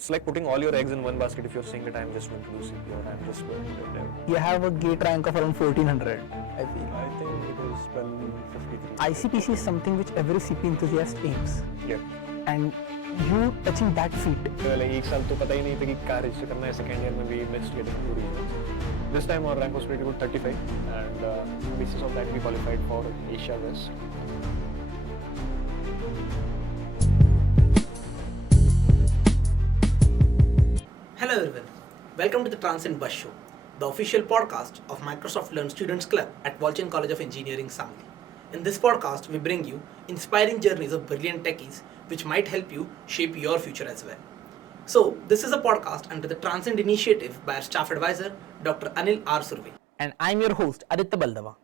it's like putting all your eggs in one basket if you're saying that I'm just going to do CP or I'm just going to do dev. You have a gate rank of around 1400, I feel. I think it was 1253. ICPC is something which every CP enthusiast aims. Yeah. And you touching that feat. Like एक साल तो पता ही नहीं था कि car register करना है, second year में भी investigating two regions. This time our rank was pretty good, 35, and basis of that we qualified for Asia West. Hello everyone, welcome to the Transcend Bus Show, the official podcast of Microsoft Learn Students Club at Walchand College of Engineering, Sangli. In this podcast, we bring you inspiring journeys of brilliant techies which might help you shape your future as well. So, this is a podcast under the Transcend initiative by our staff advisor, Dr. Anil R. Surve. And I'm your host, Aditya Baldava.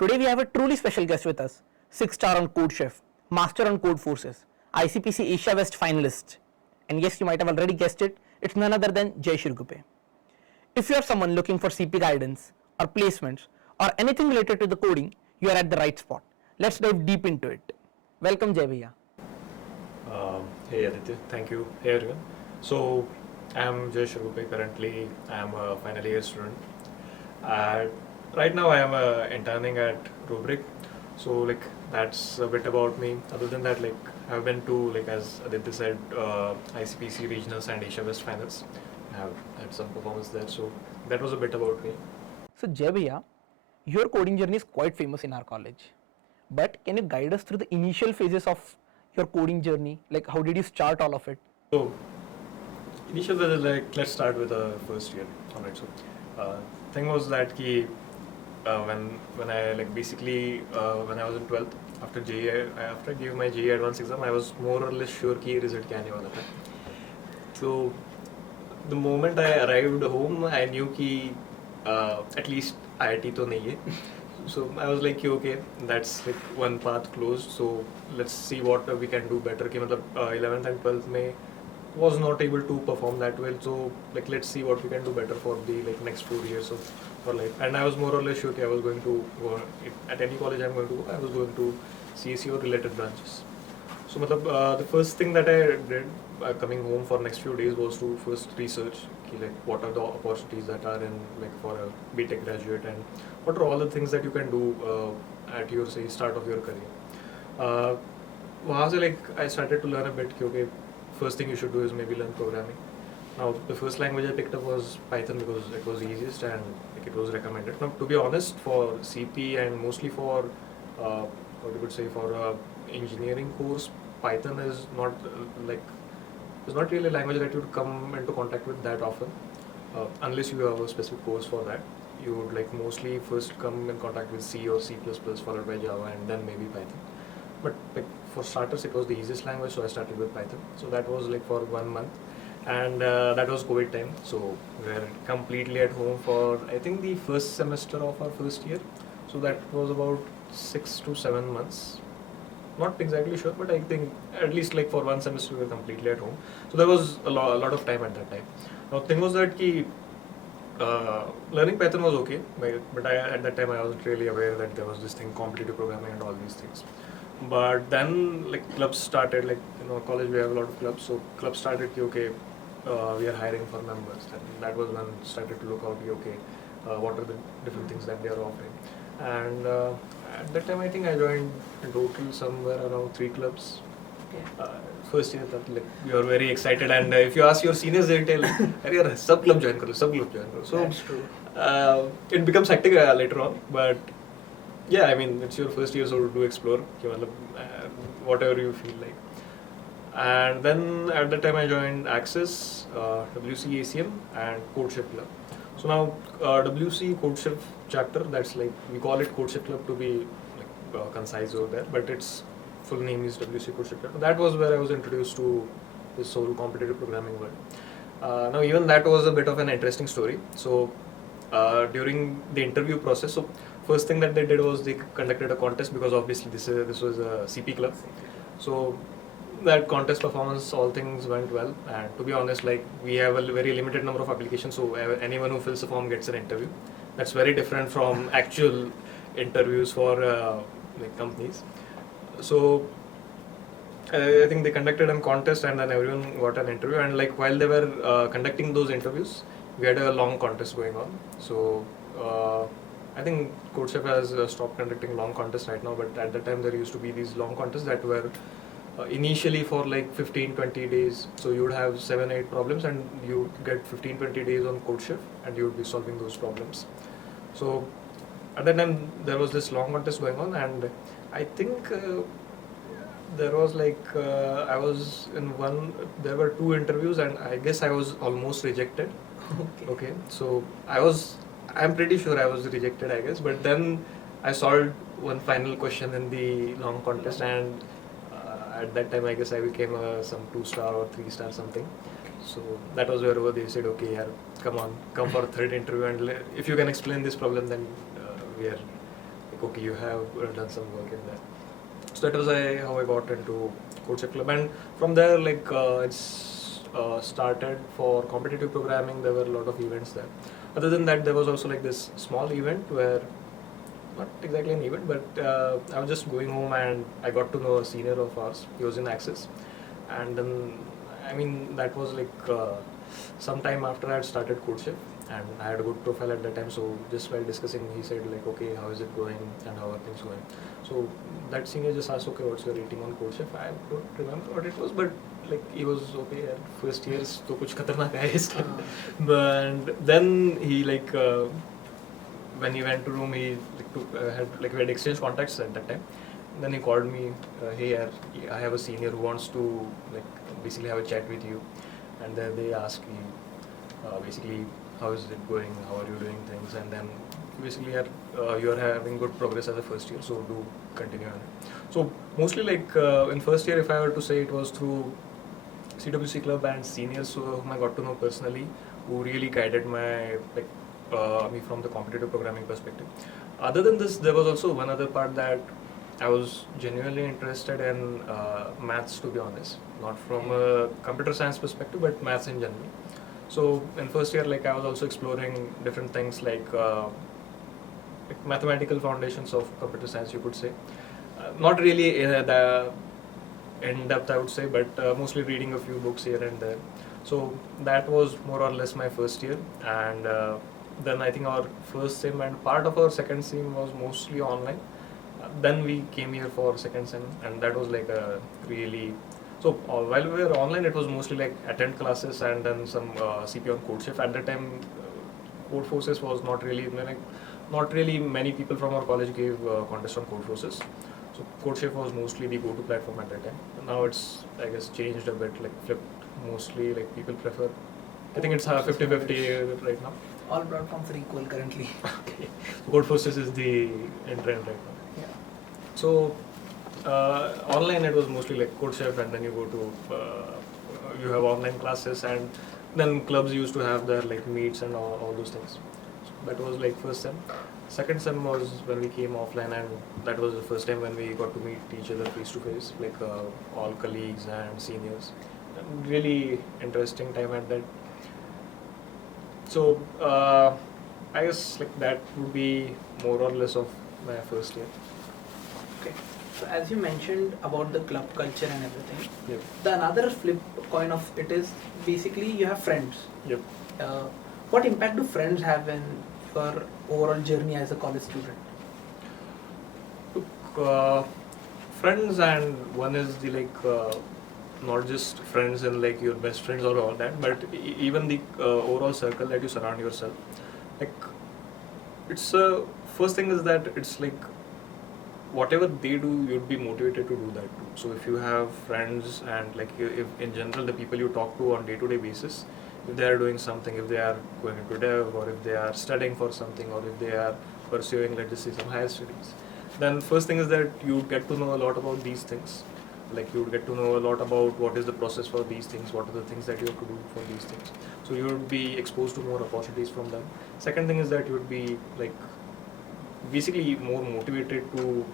Today we have a truly special guest with us, 6-star on Code Chef, Master on Code Forces, ICPC Asia West Finalist. And yes, you might have already guessed it, it's none other than Jay Shirgupe. If you are someone looking for CP guidance or placements or anything related to the coding, you are at the right spot. Let's dive deep into it. Welcome, Jay Bhaiya. Hey Aditya, thank you. Hey everyone. So, I'm Jay Shirgupe. Currently, I'm a final year student. Right now, I am interning at Rubrik. So, that's a bit about me. Other than that, I've been to, as Aditya said, ICPC regionals and Asia West finals. I have had some performance there. So, that was a bit about me. So, Jay Bhaiya, your coding journey is quite famous in our college. But can you guide us through the initial phases of your coding journey? Like, how did you start all of it? So, initial was let's start with the first year. Alright, so thing was that when I basically when I was in 12th, after I gave my JEE advanced exam, I was more or less sure कि result क्या आने वाला था. So the moment I arrived home, I knew कि at least IIT तो नहीं है. So I was like, okay, that's one path closed. So let's see what we can do better. कि मतलब 11th and 12th में was not able to perform that well. So let's see what we can do better for the next 4 years of our life. And I was more or less sure that I was going to go at any college I'm going to go. I was going to CSE or related branches. So the first thing that I did coming home for next few days was to first research what are the opportunities that are in for a BTech graduate and what are all the things that you can do at your start of your career. वहाँ से I started to learn a bit कि okay, first thing you should do is maybe learn programming. Now the first language I picked up was Python because it was easiest and it was recommended. Now to be honest, for CP and mostly for what you could say for engineering course, Python is not it's not really a language that you would come into contact with that often, unless you have a specific course for that. You would mostly first come in contact with C or C++ followed by Java and then maybe Python. But for starters, it was the easiest language, so I started with Python. So that was for 1 month, and that was COVID time. So we were completely at home for I think the first semester of our first year. So that was about 6 to 7 months. Not exactly sure, but I think at least for one semester we were completely at home. So there was a lot of time at that time. Now thing was that learning Python was okay, but at that time I wasn't really aware that there was this thing competitive programming and all these things. But then clubs started, college we have a lot of clubs, so clubs started okay, we are hiring for members. And that was when started to look out okay, what are the different things that they are offering. And at that time I think I joined in total somewhere around 3 clubs. First year you are very excited, and if you ask your seniors they'll tell yaar sab club join karo. So That's true. It becomes hectic later on, but yeah, I mean it's your first year, so do explore whatever you feel like. And then at that time I joined Access, WC ACM and CodeShip Club. So now WC CodeShip chapter, that's we call it CodeShip Club to be concise over there, but its full name is WC CodeShip Club. That was where I was introduced to this whole competitive programming world. Now even that was a bit of an interesting story. So during the interview process, so first thing that they did was they conducted a contest because obviously this was a CP club. So that contest performance, all things went well, and to be honest, we have a very limited number of applications, so anyone who fills the form gets an interview. That's very different from actual interviews for companies. So I think they conducted a contest and then everyone got an interview, and like while they were conducting those interviews, we had a long contest going on. So I think CodeChef has stopped conducting long contests right now, but at that time there used to be these long contests that were initially for like 15-20 days. So you would have 7-8 problems and you would get 15-20 days on CodeChef and you would be solving those problems. So at that time there was this long contest going on, and I think there was like I was in one. There were 2 interviews, and I guess I was almost rejected. Okay. So I'm pretty sure I was rejected, I guess. But then I solved one final question in the long contest, and at that time I guess I became some 2-star or 3-star something. So that was wherever they said, okay, yeah, come on, come for a third interview, and if you can explain this problem, then we are like, okay, you have done some work in that. So that was how I got into CodeChef Club, and from there, like it's started for competitive programming. There were a lot of events there. Other than that, there was also like this small event where, not exactly an event, but I was just going home and I got to know a senior of ours. He was in Access, and then I mean that was like some time after I had started CodeChef, and I had a good profile at that time. So just while discussing, he said like, okay, how is it going and how are things going? So that senior just asked, okay, what's your rating on CodeChef? I don't remember what it was, but like he was okay. First years, तो कुछ खतरनाक है इस time. And then he like when he went to room, he like we had exchanged contacts at that time. Then he called me, hey, I have a senior who wants to like basically have a chat with you, and then they ask me basically how is it going, how are you doing things, and then basically you are having good progress as a first year, so do continue on it. So mostly like in first year, if I were to say, it was through CWC club and seniors whom I got to know personally, who really guided my like me from the competitive programming perspective. Other than this, there was also one other part that I was genuinely interested in maths, to be honest, not from a computer science perspective, but maths in general. So in first year, like I was also exploring different things like mathematical foundations of computer science, you could say. Not really the in depth, I would say, but mostly reading a few books here and there. So that was more or less my first year, and then I think our first sem and part of our second sem was mostly online. Then we came here for second sem, and that was like a really. So while we were online, it was mostly like attend classes and then some CP on CodeChef. At that time, Code Forces was not really like, not really many people from our college gave contest on Code Forces. So CodeChef was mostly the go-to platform at that time. Now it's, I guess, changed a bit, like flipped. Mostly like people prefer. I think it's 50-50 right now. All platforms are equal currently. Okay. Code Forces is the trend right now. Yeah. So online it was mostly like CodeChef, and then you go to you have online classes, and then clubs used to have their like meets and all those things. So that was like first sem. Second sem was when we came offline, and that was the first time when we got to meet each other face to face, like all colleagues and seniors. Really interesting time at that. So I guess like that would be more or less of my first year. Okay. So as you mentioned about the club culture and everything, Yep. the another flip coin of it is basically you have friends. Yep. What impact do friends have in your overall journey as a college student? Look, friends, and one is the like not just friends and like your best friends or all that, but even the overall circle that you surround yourself. Like it's first thing is that it's like whatever they do, you'd be motivated to do that too. So if you have friends and like if in general the people you talk to on day-to-day basis, if they are doing something, if they are going into dev, or if they are studying for something, or if they are pursuing, let's just say, some higher studies, then first thing is that you get to know a lot about these things. Like you would get to know a lot about what is the process for these things, what are the things that you have to do for these things. So you would be exposed to more opportunities from them. Second thing is that you would be like basically more motivated to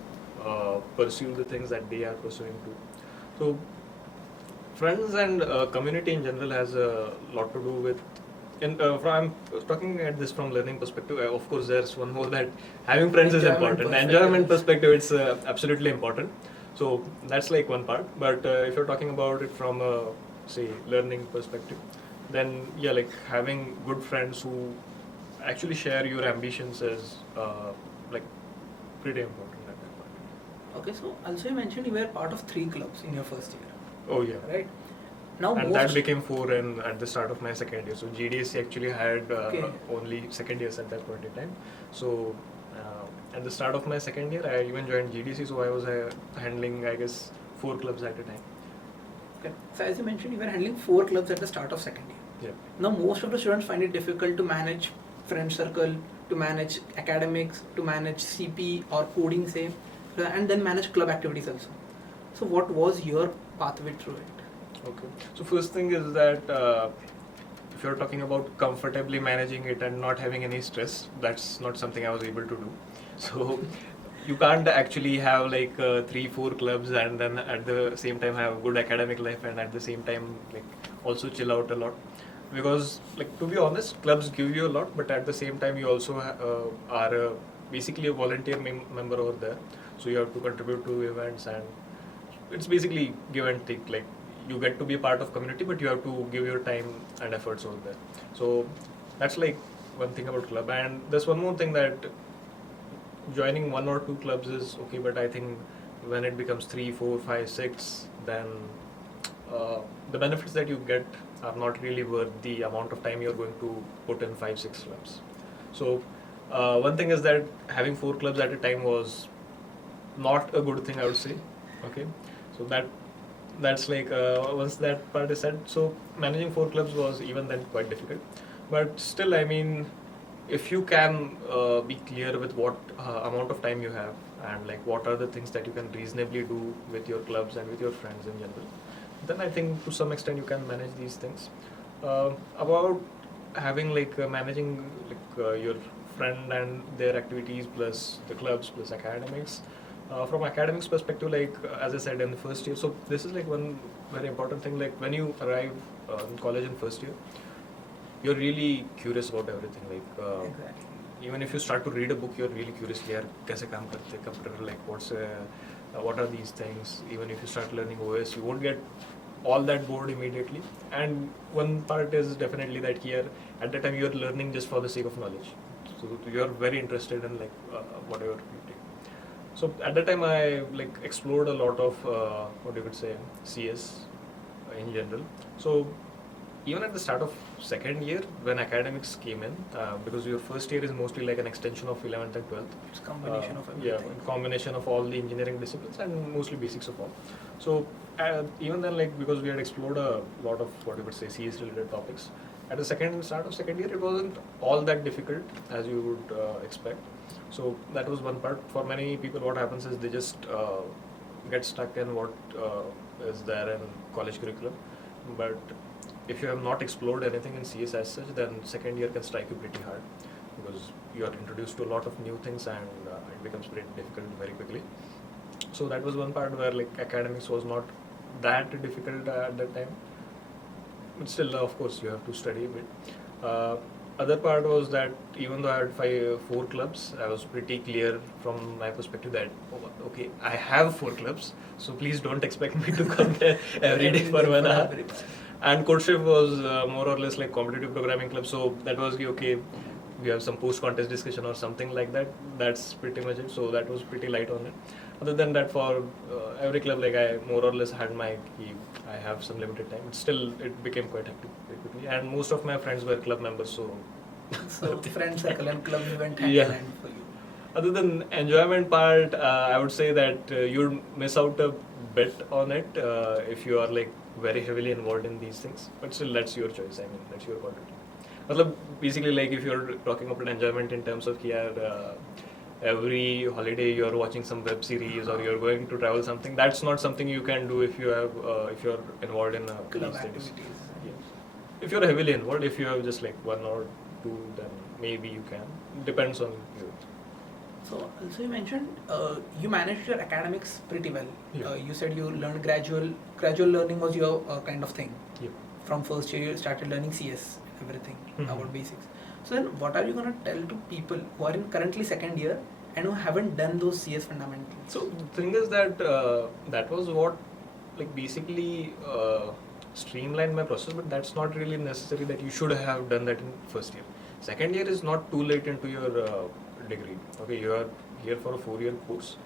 pursue the things that they are pursuing too. So friends and community in general has a lot to do with. And I'm talking at this from learning perspective. Of course, there's one more that having friends is important. Perspective. Enjoyment perspective, it's absolutely important. So that's like one part. But if you're talking about it from a, say, learning perspective, then yeah, like having good friends who actually share your ambitions is like pretty important at that point. Okay, so also you mentioned you were part of 3 clubs in your first year, Oh yeah. right? Now And most that became 4 at the start of my second year. So GDSC actually had Okay. only second years at that point in time. So at the start of my second year, I even joined GDC. So I was handling, I guess, 4 clubs at a time. Okay. So as you mentioned, you were handling 4 clubs at the start of second year. Yeah. Now most of the students find it difficult to manage friend circle, to manage academics, to manage CP or coding, say, and then manage club activities also. So what was your pathway through it? Okay. So first thing is that if you're talking about comfortably managing it and not having any stress, that's not something I was able to do. So you can't actually have like 3-4 clubs and then at the same time have a good academic life and at the same time like also chill out a lot. Because like to be honest, clubs give you a lot, but at the same time you also are basically a volunteer member over there. So you have to contribute to events and it's basically give and take. Like you get to be a part of community, but you have to give your time and efforts over there. So that's like one thing about club. And there's one more thing that joining 1 or 2 clubs is okay, but I think when it becomes 3, 4, 5, 6, then the benefits that you get are not really worth the amount of time you're going to put in 5, 6 clubs. So one thing is that having 4 clubs at a time was not a good thing, I would say. Okay, so that's like once that part is said. So managing 4 clubs was even then quite difficult, but still, I mean, if you can be clear with what amount of time you have and like what are the things that you can reasonably do with your clubs and with your friends in general, then I think to some extent you can manage these things. About having like managing like your friend and their activities plus the clubs plus academics. From academics perspective, like as I said in the first year, so this is like one very important thing. Like when you arrive in college in first year, you're really curious about everything. Like Exactly. even if you start to read a book, you're really curious. यार कैसे काम करते हैं computer? Like what are these things? Even if you start learning OS, you won't get all that bored immediately. And one part is definitely that here at the time you're learning just for the sake of knowledge. So you're very interested in like whatever you take. So at that time I like explored a lot of what you could say CS in general. So even at the start of second year when academics came in, because your first year is mostly like an extension of 11th and 12th. It's a combination of everything. Yeah, combination of all the engineering disciplines and mostly basics of all. So even then, like because we had explored a lot of what you would say CS related topics, at the start of second year it wasn't all that difficult as you would expect. So that was one part. For many people, what happens is they just get stuck in what is there in college curriculum, but if you have not explored anything in CS as such, then second year can strike you pretty hard because you are introduced to a lot of new things and it becomes pretty difficult very quickly. So that was one part where like academics was not that difficult at that time, but still of course you have to study a bit. Other part was that even though I had 4 clubs, I was pretty clear from my perspective that okay, I have 4 clubs, so please don't expect me to come there every day for 1 hour. And CodeChef was more or less like competitive programming club, so that was okay. We have some post-contest discussion or something like that. That's pretty much it. So that was pretty light on it. Other than that, for every club, like I more or less had my key. I have some limited time. But still, it became quite hectic very quickly. And most of my friends were club members, so. So friend circle and club went hand Yeah. in hand for you. Other than enjoyment part, I would say that you'd miss out a bit on it if you are like very heavily involved in these things. But still, that's your choice. I mean, that's your call to do. Matlab, basically, like if you're talking about enjoyment in terms of every holiday you're watching some web series or you're going to travel something, that's not something you can do if you have if you're involved in Club these things. activities. Yes. If you're heavily involved, if you have just like 1 or 2, then maybe you can. Depends on you. So also you mentioned you managed your academics pretty well. Yeah. You said you learned gradual learning was your kind of thing. Yep. From first year you started learning CS, everything Mhm. about basics. So then what are you going to tell to people who are in currently second year and who haven't done those CS fundamentals? So the thing is that that was what like basically streamlined my process, but that's not really necessary that you should have done that in first year. Second year is not too late into your degree. Okay, you are here for a 4-year course,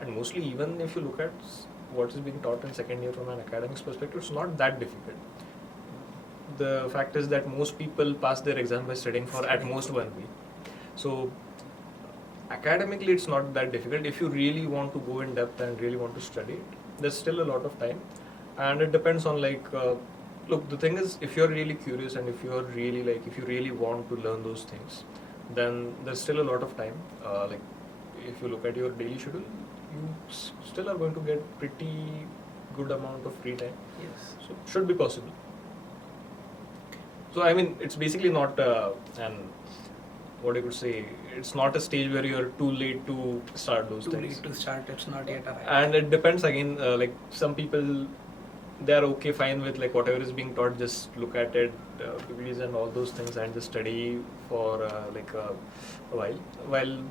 and mostly even if you look at what is being taught in second year from an academics perspective, it's not that difficult. The fact is that most people pass their exam by studying for at most 1 week. So academically it's not that difficult. If you really want to go in depth and really want to study it, there's still a lot of time, and it depends on like look, the thing is, if you're really curious and if you really want to learn those things, then there's still a lot of time. Like if you look at your daily schedule, you still are going to get pretty good amount of free time. Yes. So should be possible. So I mean, it's basically not an what I could say. It's not a stage where you're too late to start those Too things. late to start. It's not yet arrived. And it depends again. Like some people, they are okay, fine with like whatever is being taught. Just look at it, PPTs and all those things, and just study for like a while. While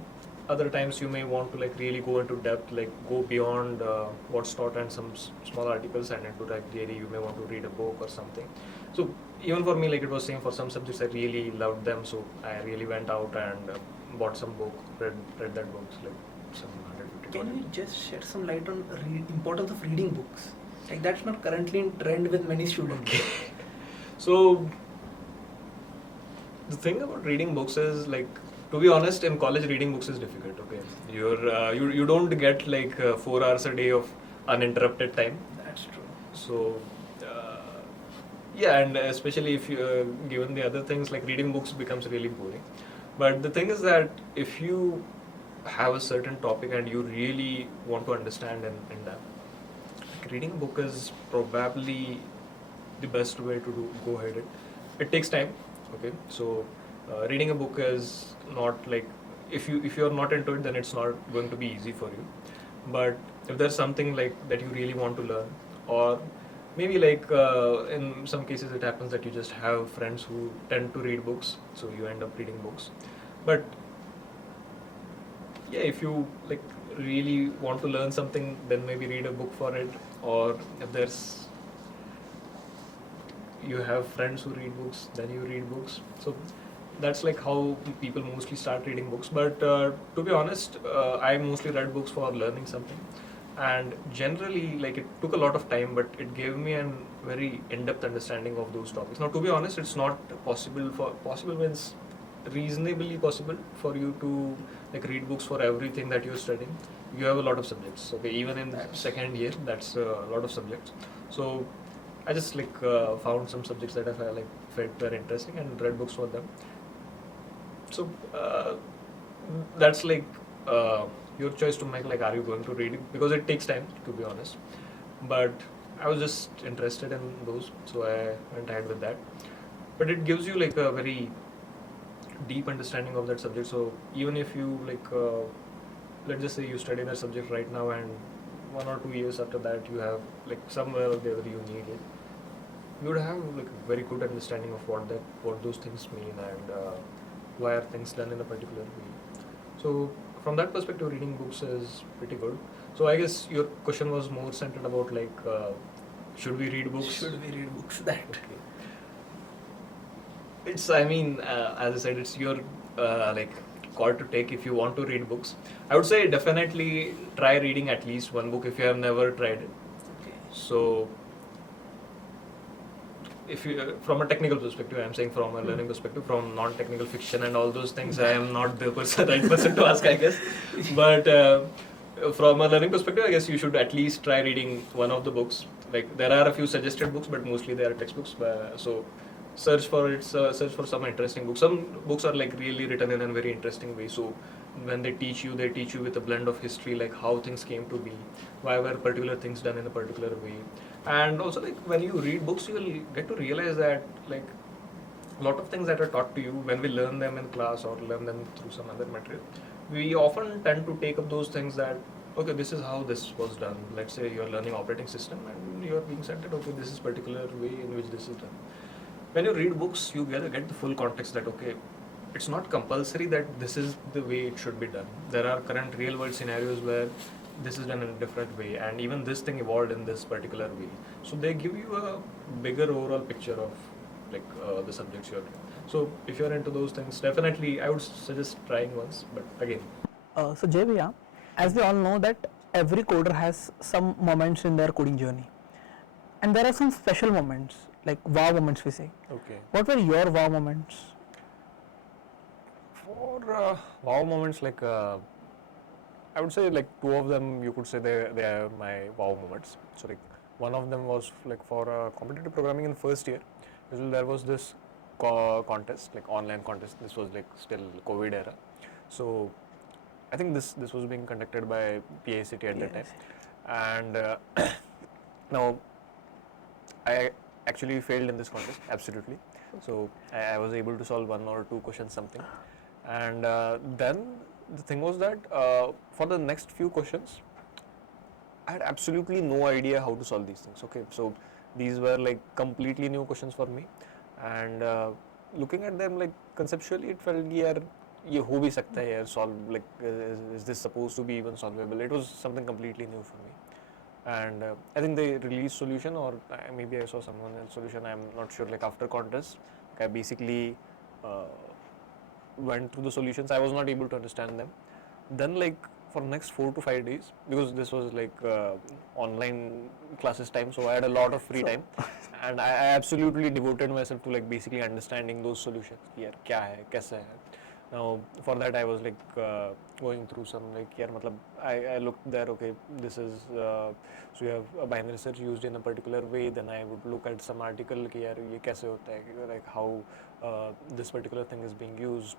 other times you may want to like really go into depth, like go beyond what's taught and some small articles, and into like really you may want to read a book or something. So even for me, like it was same. For some subjects, I really loved them, so I really went out and bought some book, read that books, like some 150. Can you just shed some light on importance of reading books? Like that's not currently in trend with many students. So the thing about reading books is like, to be honest, in college reading books is difficult. Okay, you don't get like 4 hours a day of uninterrupted time. That's true. So yeah, and especially if you given the other things, like reading books becomes really boring. But the thing is that if you have a certain topic and you really want to understand in that, like reading a book is probably the best way to go ahead. It takes time. Okay, so reading a book is not like, if you're not into it, then it's not going to be easy for you. But if there's something like that you really want to learn, or maybe like in some cases it happens that you just have friends who tend to read books, so you end up reading books. But yeah, if you like really want to learn something, then maybe read a book for it. Or if you have friends who read books, then you read books. So that's like how people mostly start reading books. But to be honest, I mostly read books for learning something, and generally like it took a lot of time, but it gave me a very in-depth understanding of those topics. Now to be honest, it's not possible means reasonably possible for you to like read books for everything that you're studying. You have a lot of subjects. Okay, even in second year, that's a lot of subjects. So I just like found some subjects that I felt were interesting and read books for them. So that's like your choice to make, like are you going to read it, because it takes time, to be honest. But I was just interested in those, so I went ahead with that. But it gives you like a very deep understanding of that subject. So even if you like let's just say you study that subject right now, and 1 or 2 years after that you have like somewhere or the other you need it, you would have like a very good understanding of what those things mean, and why are things done in a particular way. So from that perspective, reading books is pretty good. So I guess your question was more centered about like should we read books? Should we read books? That. Okay. It's, I mean, as I said, it's your like call to take if you want to read books. I would say definitely try reading at least one book if you have never tried it. Okay. So if you, from a technical perspective, I'm saying from a learning perspective, from non-technical fiction and all those things, I am not the right person to ask, I guess. But from a learning perspective, I guess you should at least try reading one of the books. Like there are a few suggested books, but mostly they are textbooks. So search for some interesting books. Some books are like really written in a very interesting way. So when they teach you with a blend of history, like how things came to be, why were particular things done in a particular way. And also like when you read books, you will get to realize that like a lot of things that are taught to you when we learn them in class or learn them through some other material, we often tend to take up those things that, okay, this is how this was done. Let's say you're learning operating system and you're being said that, okay, this is particular way in which this is done. When you read books, you get the full context that, okay, it's not compulsory that this is the way it should be done. There are current real world scenarios where this is done in a different way, and even this thing evolved in this particular way. So they give you a bigger overall picture of like the subjects you're doing. So if you're into those things, definitely I would suggest trying once. But again, So Jay Bhaiya, as we all know that every coder has some moments in their coding journey, and there are some special moments like wow moments we say. okay. What were your wow moments? For wow moments, like I would say like two of them, you could say they are my wow moments. So like one of them was like for competitive programming in first year. There was this contest, like online contest. This was like still COVID era. So I think this was being conducted by PICT at that time, and now I actually failed in this contest absolutely. So I was able to solve one or two questions something, and then the thing was that for the next few questions, I had absolutely no idea how to solve these things. Okay, so these were like completely new questions for me, and looking at them like conceptually, it felt yeah, ये हो भी सकता है यार solve like is this supposed to be even solvable? It was something completely new for me, and I think they released solution or maybe I saw someone else solution. I'm not sure. Like after contest, I basically went through the solutions. I was not able to understand them. Then like for next 4 to 5 days, because this was like online classes time, so I had a lot of free time, and I absolutely devoted myself to like basically understanding those solutions. यार क्या है, कैसा है. Now for that I was like going through some like यार मतलब I looked there. Okay, this is so you have a binary search used in a particular way. Then I would look at some article कि यार ये कैसे होता है, like how this particular thing is being used,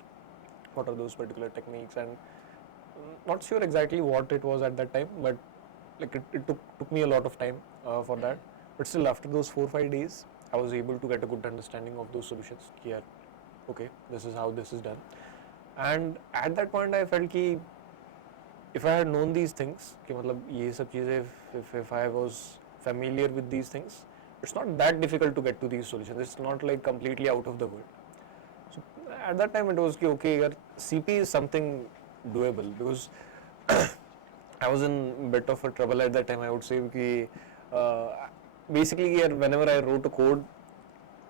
what are those particular techniques, and not sure exactly what it was at that time, but like it took me a lot of time for that. But still, after those 4 or 5 days, I was able to get a good understanding of those solutions. Here, okay, this is how this is done. And at that point, I felt कि if I had known these things, कि मतलब ये सब चीजें, if I was familiar with these things, it's not that difficult to get to these solutions. It's not like completely out of the world. So at that time, it was कि okay, यार CP is something doable, because I was in a bit of a trouble at that time. I would say कि basically here whenever I wrote a code,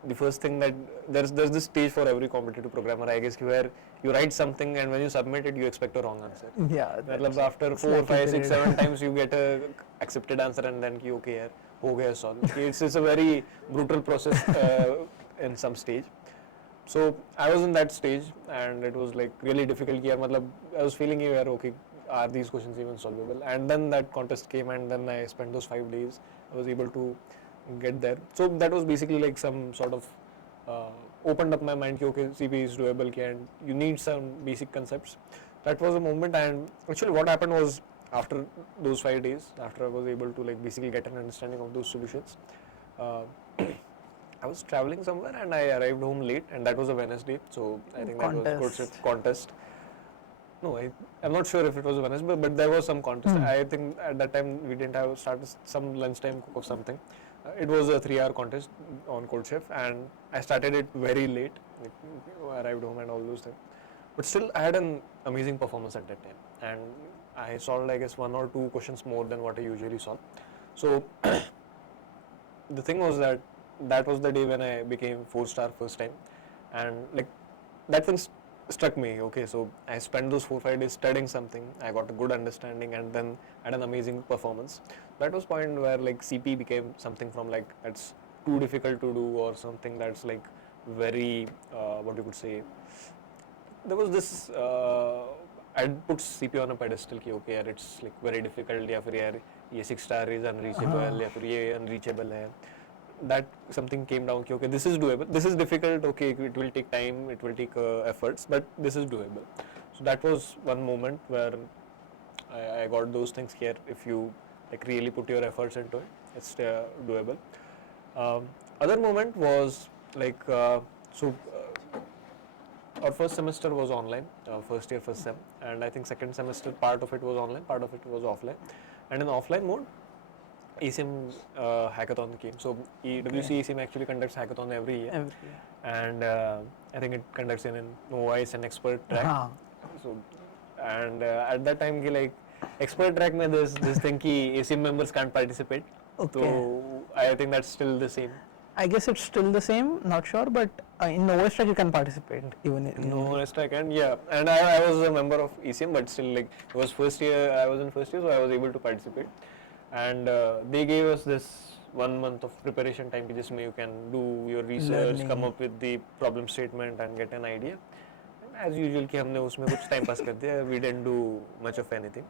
the first thing that there's this stage for every competitive programmer, I guess, where you write something and when you submit it, you expect a wrong answer. Yeah. मतलब after 4, 5, 6, 7 times you get a accepted answer and then कि okay यार हो गया solve. It's a very brutal process in some stage. So I was in that stage and it was like really difficult. कि यार मतलब I was feeling यार okay, are these questions even solvable? And then that contest came and then I spent those 5 days. I was able to get there. So that was basically like some sort of opened up my mind कि okay, CP is doable and you need some basic concepts. That was a moment, and actually what happened was after those 5 days, after I was able to like basically get an understanding of those solutions, I was traveling somewhere and I arrived home late, and that was a Wednesday, so I think that was contest. No, I'm not sure if it was a Wednesday, but there was some contest. I think at that time we didn't have started some lunchtime cook or something. It was a 3-hour contest on CodeChef, and I started it very late. Like, arrived home and all those things. But still, I had an amazing performance at that time, and I solved, I guess, 1 or 2 questions more than what I usually solve. So the thing was that was the day when I became 4-star first time, and like that thing struck me. Okay, so I spent those 4 or 5 days studying something. I got a good understanding, and then had an amazing performance. That was point where like CP became something from like that's too difficult to do or something that's like very what you could say. There was this I'd put CP on a pedestal कि okay यार it's like very difficult, या फिर यार ये 6-star is unreachable, या फिर ये unreachable है. That something came down कि okay, this is doable, this is difficult, okay, it will take time, it will take efforts, but this is doable. So that was one moment where I got those things here. If you like really put your efforts into it, it's doable. Other moment was like our first semester was online, first year, first sem, and I think second semester part of it was online, part of it was offline. And in offline mode, ACM hackathon came. So EWC ACM actually conducts hackathon every year. And I think it conducts in novice and expert track. हाँ. So, and at that time, ki like expert track mein there's this thing ki ACM members can't participate. Okay. So I think that's still the same. I guess it's still the same, not sure, but in novice track you can participate even in Novice track, and yeah, and I was a member of ECM, but still like it was first year. I was in first year, so I was able to participate, and they gave us this 1 month of preparation time. Just you can do your research, Learning. come up with the problem statement, and get an idea. And as usual, कि हमने उसमें कुछ time pass कर दिया. We didn't do much of anything,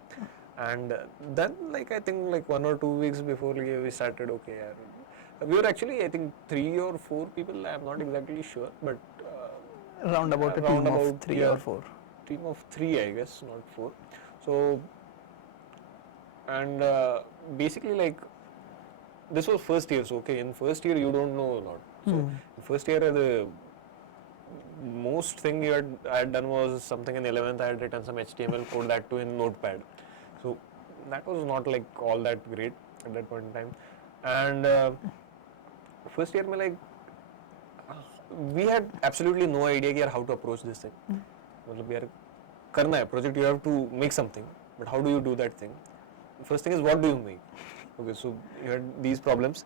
and then like I think like 1 or 2 weeks before we started. Okay, we were actually I think 3 or 4 people. I'm not exactly sure, but round about a team of 3 yeah, or 4. Team of 3, I guess, not 4. So, and basically like this was first year. So okay, in first year you don't know a lot. So in first year the most thing I had done was something in 11th. I had written some HTML code, that too in Notepad. So that was not like all that great at that point in time. And first year, like we had absolutely no idea यार how to approach this thing. मतलब यार करना है project, you have to make something, but how do you do that thing? First thing is what do you make? Okay, so you had these problems,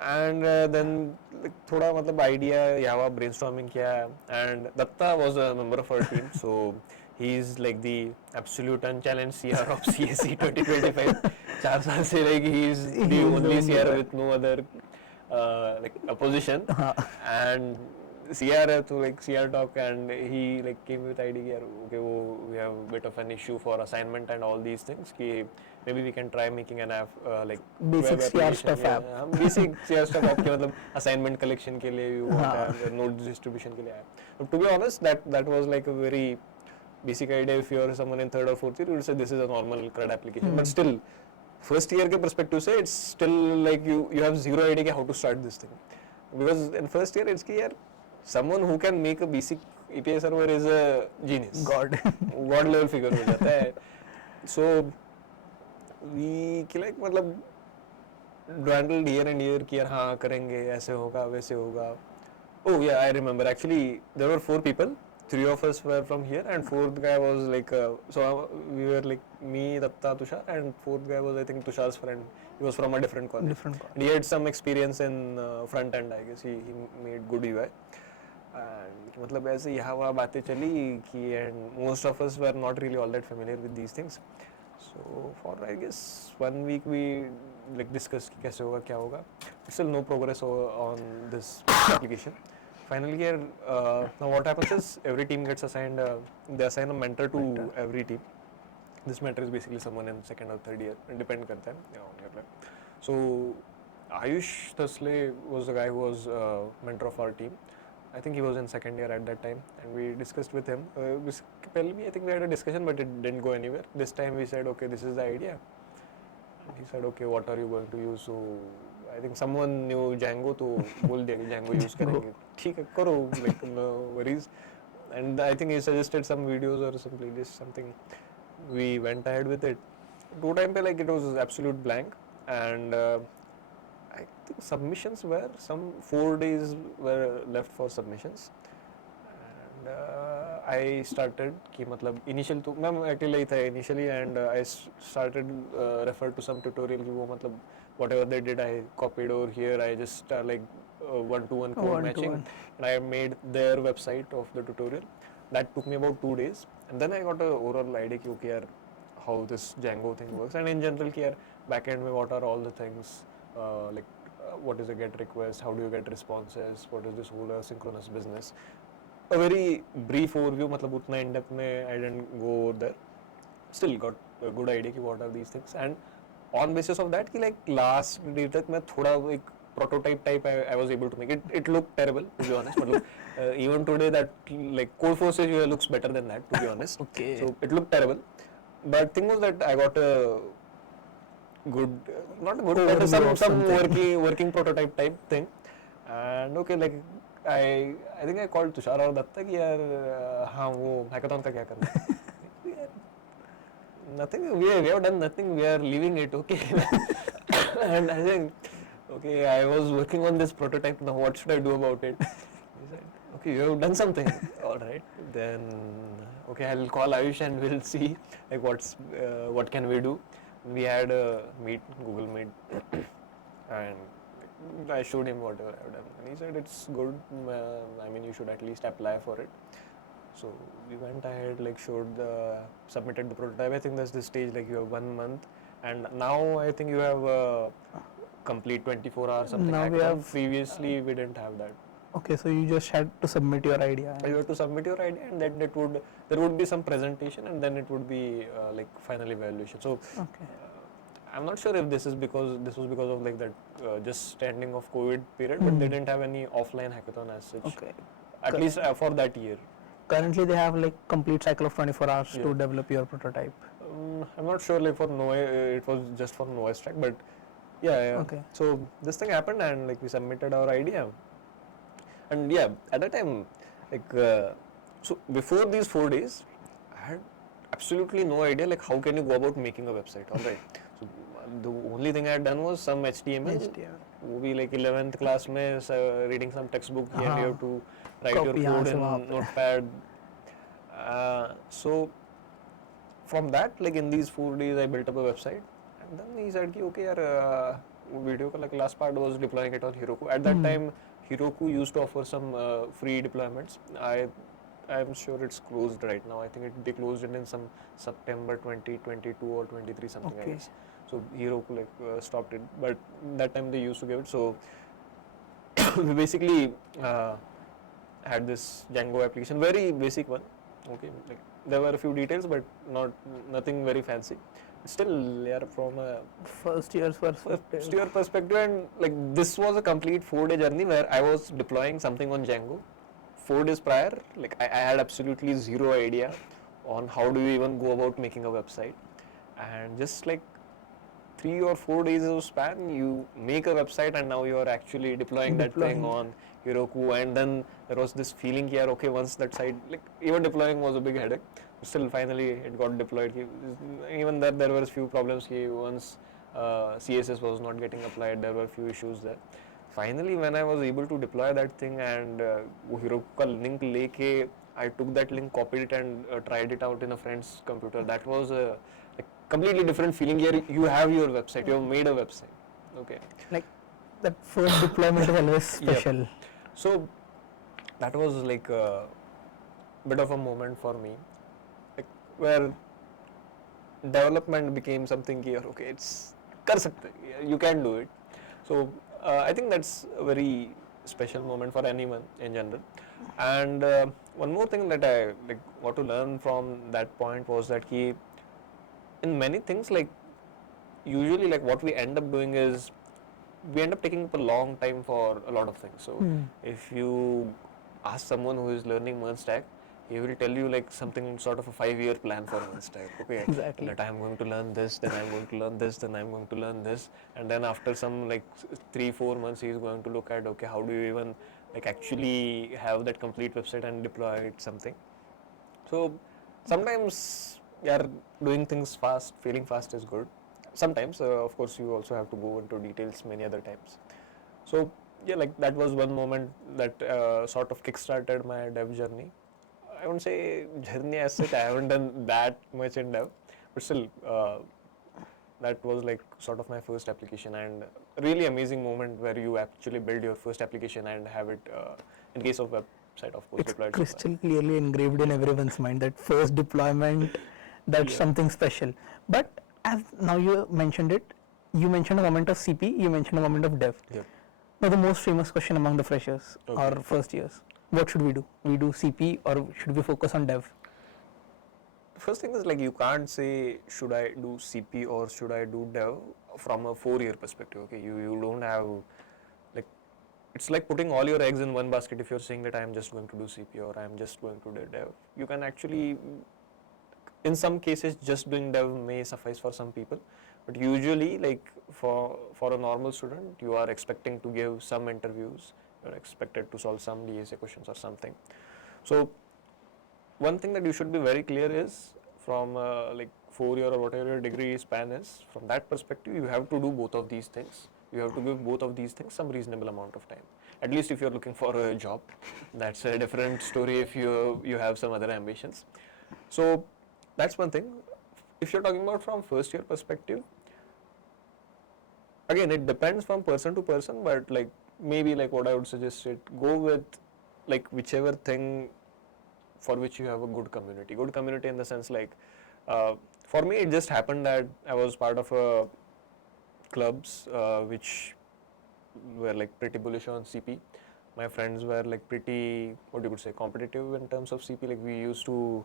and then like थोड़ा मतलब idea यहाँ brainstorming किया, and Datta was a member of our team, so he is like the absolute unchallenged CR of CSE 2025. 4 साल से like he is the only CR with no other like opposition, and CR है तो like CR talk, and he like came with idea कि okay we have a bit of an issue for assignment and all these things कि maybe we can try making an app like basic CR stuff app. basic CR stuff app के मतलब assignment collection के लिए you want note distribution के लिए app. But to be honest, that was like a very basic idea. If you are someone in 3rd or 4th year, you would say this is a normal CRUD application, but still first year के perspective से it's still like you have zero idea how to start this thing, because in first year it's कि यार someone who can make a basic API server is a genius, god level figure हो जाता है. So we like मतलब dwindled year and year कि यार हाँ करेंगे, ऐसे होगा वैसे होगा. Oh yeah, I remember actually there were 4 people. 3 of us were from here, and 4th guy was like so we were like me, Datta, Tushar, and 4th guy was I think Tushar's friend. He was from a different college. And he had some experience in front end, I guess. He made good UI. And मतलब ऐसे यहाँ वहाँ बातें चली कि, and most of us were not really all that familiar with these things. So for I guess 1 week we like discussed कि कैसे होगा क्या होगा. Still no progress on this application. Finally here, now what happens is every team gets assigned, they assign a mentor to every team. This mentor is basically someone in 2nd or 3rd year, it depends करता है on your plan. So Ayush Tasle was the guy who was mentor of our team. I think he was in 2nd year at that time, and we discussed with him. I think we had a discussion, but it didn't go anywhere. This time we said, okay, this is the idea. And he said, okay, what are you going to use? So I think someone knew Django, तो बोल दिया कि Django use करेंगे. ठीक है, करो, like no worries. And I think he suggested some videos or some playlist, something. We went ahead with it. 2 time पे like it was absolute blank, and I think submissions were some 4 days were left for submissions. And I started कि मतलब initial तो मैं अकेले ही था initially, and I started referred to some tutorial कि वो मतलब whatever they did I copied over here. I just like 1-to-1 code matching, and I made their website of the tutorial. That took me about 2 days, and then I got a overall idea कि okay यार how this Django thing works, and in general कि यार backend में what are all the things like what is a GET request, how do you get responses, what is this whole asynchronous business. A very brief overview, मतलब उतना in depth में I didn't go over there. Still got a good idea कि what are these things, and on basis of that कि like last day तक मैं थोड़ा एक prototype type I was able to make it. It looked terrible, to be honest. मतलब even today that like code forces looks better than that, to be honest. Okay. So it looked terrible, but thing was that I got a good, not good, but some working prototype type thing. And okay, like I think I called Tushar और दत्ता कि यार हाँ वो hackathon का क्या करना है. Nothing, we have done nothing, we are leaving it, okay. And I think okay, I was working on this prototype, now what should I do about it? He said okay, you have done something. All right, then okay, I'll call Ayush and we'll see like what can we do. We had a meet, Google Meet, and I showed him whatever I've done, and he said it's good. I mean, you should at least apply for it. So we went ahead, like submitted the prototype. I think that's the stage, like you have 1 month, and now I think you have complete 24 hours something. Now we hackathon. have, Previously we didn't have that. Okay, so you just had to submit your idea. You have to submit your idea, and then there would be some presentation, and then it would be like final evaluation. So Okay. I'm not sure if this was because of like that just standing of COVID period, but they didn't have any offline hackathon as such. Okay. At least for that year. Currently, they have like complete cycle of 24 hours to Yeah. develop your prototype. I'm not sure like for it was just for noise track, but yeah. Okay. So this thing happened, and like we submitted our idea, and yeah, at that time, like so before these 4 days, I had absolutely no idea like how can you go about making a website. All right. So the only thing I had done was some HTML. वो भी like 11th class में reading some textbook and you have to write Copy your code से in वहाँ पे. notepad. So from that, like in these 4 days, I built up a website, and then he said, "Ki, okay, yaar, video ka like last part was deploying it on Heroku." At that time, Heroku used to offer some free deployments. I'm sure it's closed right now. I think they closed it in some September 2022 or 23 something. I Okay. guess. So Heroku like stopped it, but that time they used to give it. So we basically had this Django application, very basic one. Okay, like there were a few details, but nothing very fancy. Still, yeah, from a First year's perspective. your perspective, and like this was a complete 4-day journey where I was deploying something on Django. 4 days prior, like I had absolutely zero idea on how do you even go about making a website, and just like 3 or 4 days of span, you make a website, and now you are actually deploying that thing on Heroku. And then there was this feeling here, okay, once that site, like even deploying was a big headache. Still, finally, it got deployed. Even there were a few problems here. Once CSS was not getting applied, there were a few issues there. Finally, when I was able to deploy that thing and वो Heroku का link लेके, I took that link, copied it, and tried it out in a friend's computer. That was a completely different feeling. Here, you have your website. You have made a website. Okay. Like that first deployment is always special. So that was like a bit of a moment for me, like where development became something here. Okay, it's कर सकते, you can do it. So I think that's a very special moment for anyone in general. And one more thing that I like got to learn from that point was that in many things, like usually like what we end up doing is we end up taking up a long time for a lot of things. So if you ask someone who is learning Merge Stack, he will tell you like something sort of a 5-year plan for Merge Stack. Okay, Exactly. that I am going to learn this, then I am going to learn this, then I am going to learn this, and then after some like 3-4 months, he is going to look at, okay, how do you even like actually have that complete website and deploy it something. So sometimes doing things fast, failing fast is good. Sometimes, of course, you also have to go into details many other times. So yeah, like that was one moment that sort of kickstarted my dev journey. I won't say journey as such. I haven't done that much in dev, but still, that was like sort of my first application, and a really amazing moment where you actually build your first application and have it, in case of website, of course, It's deployed. crystal clearly engraved in everyone's mind that first deployment, that's something special. But as now you mentioned it, you mentioned a moment of CP, you mentioned a moment of dev. Yeah. Now the most famous question among the freshers Okay. or first years, what should we do? We do CP or should we focus on dev? First thing is like you can't say should I do CP or should I do dev from a 4-year perspective. Okay, you don't have like, it's like putting all your eggs in one basket. If you're saying that I am just going to do CP or I am just going to do dev, you can actually, in some cases, just doing dev may suffice for some people, but usually like for a normal student, you are expecting to give some interviews, you're expected to solve some DSA questions or something. So one thing that you should be very clear is from like 4-year or whatever your degree span is, from that perspective, you have to do both of these things. You have to give both of these things some reasonable amount of time. At least if you're looking for a job, that's a different story if you have some other ambitions. So that's one thing. If you're talking about from first year perspective, again it depends from person to person, but like maybe like what I would suggest it, go with like whichever thing for which you have a good community in the sense like for me it just happened that I was part of a clubs which were like pretty bullish on CP. My friends were like pretty, what you could say, competitive in terms of CP. Like we used to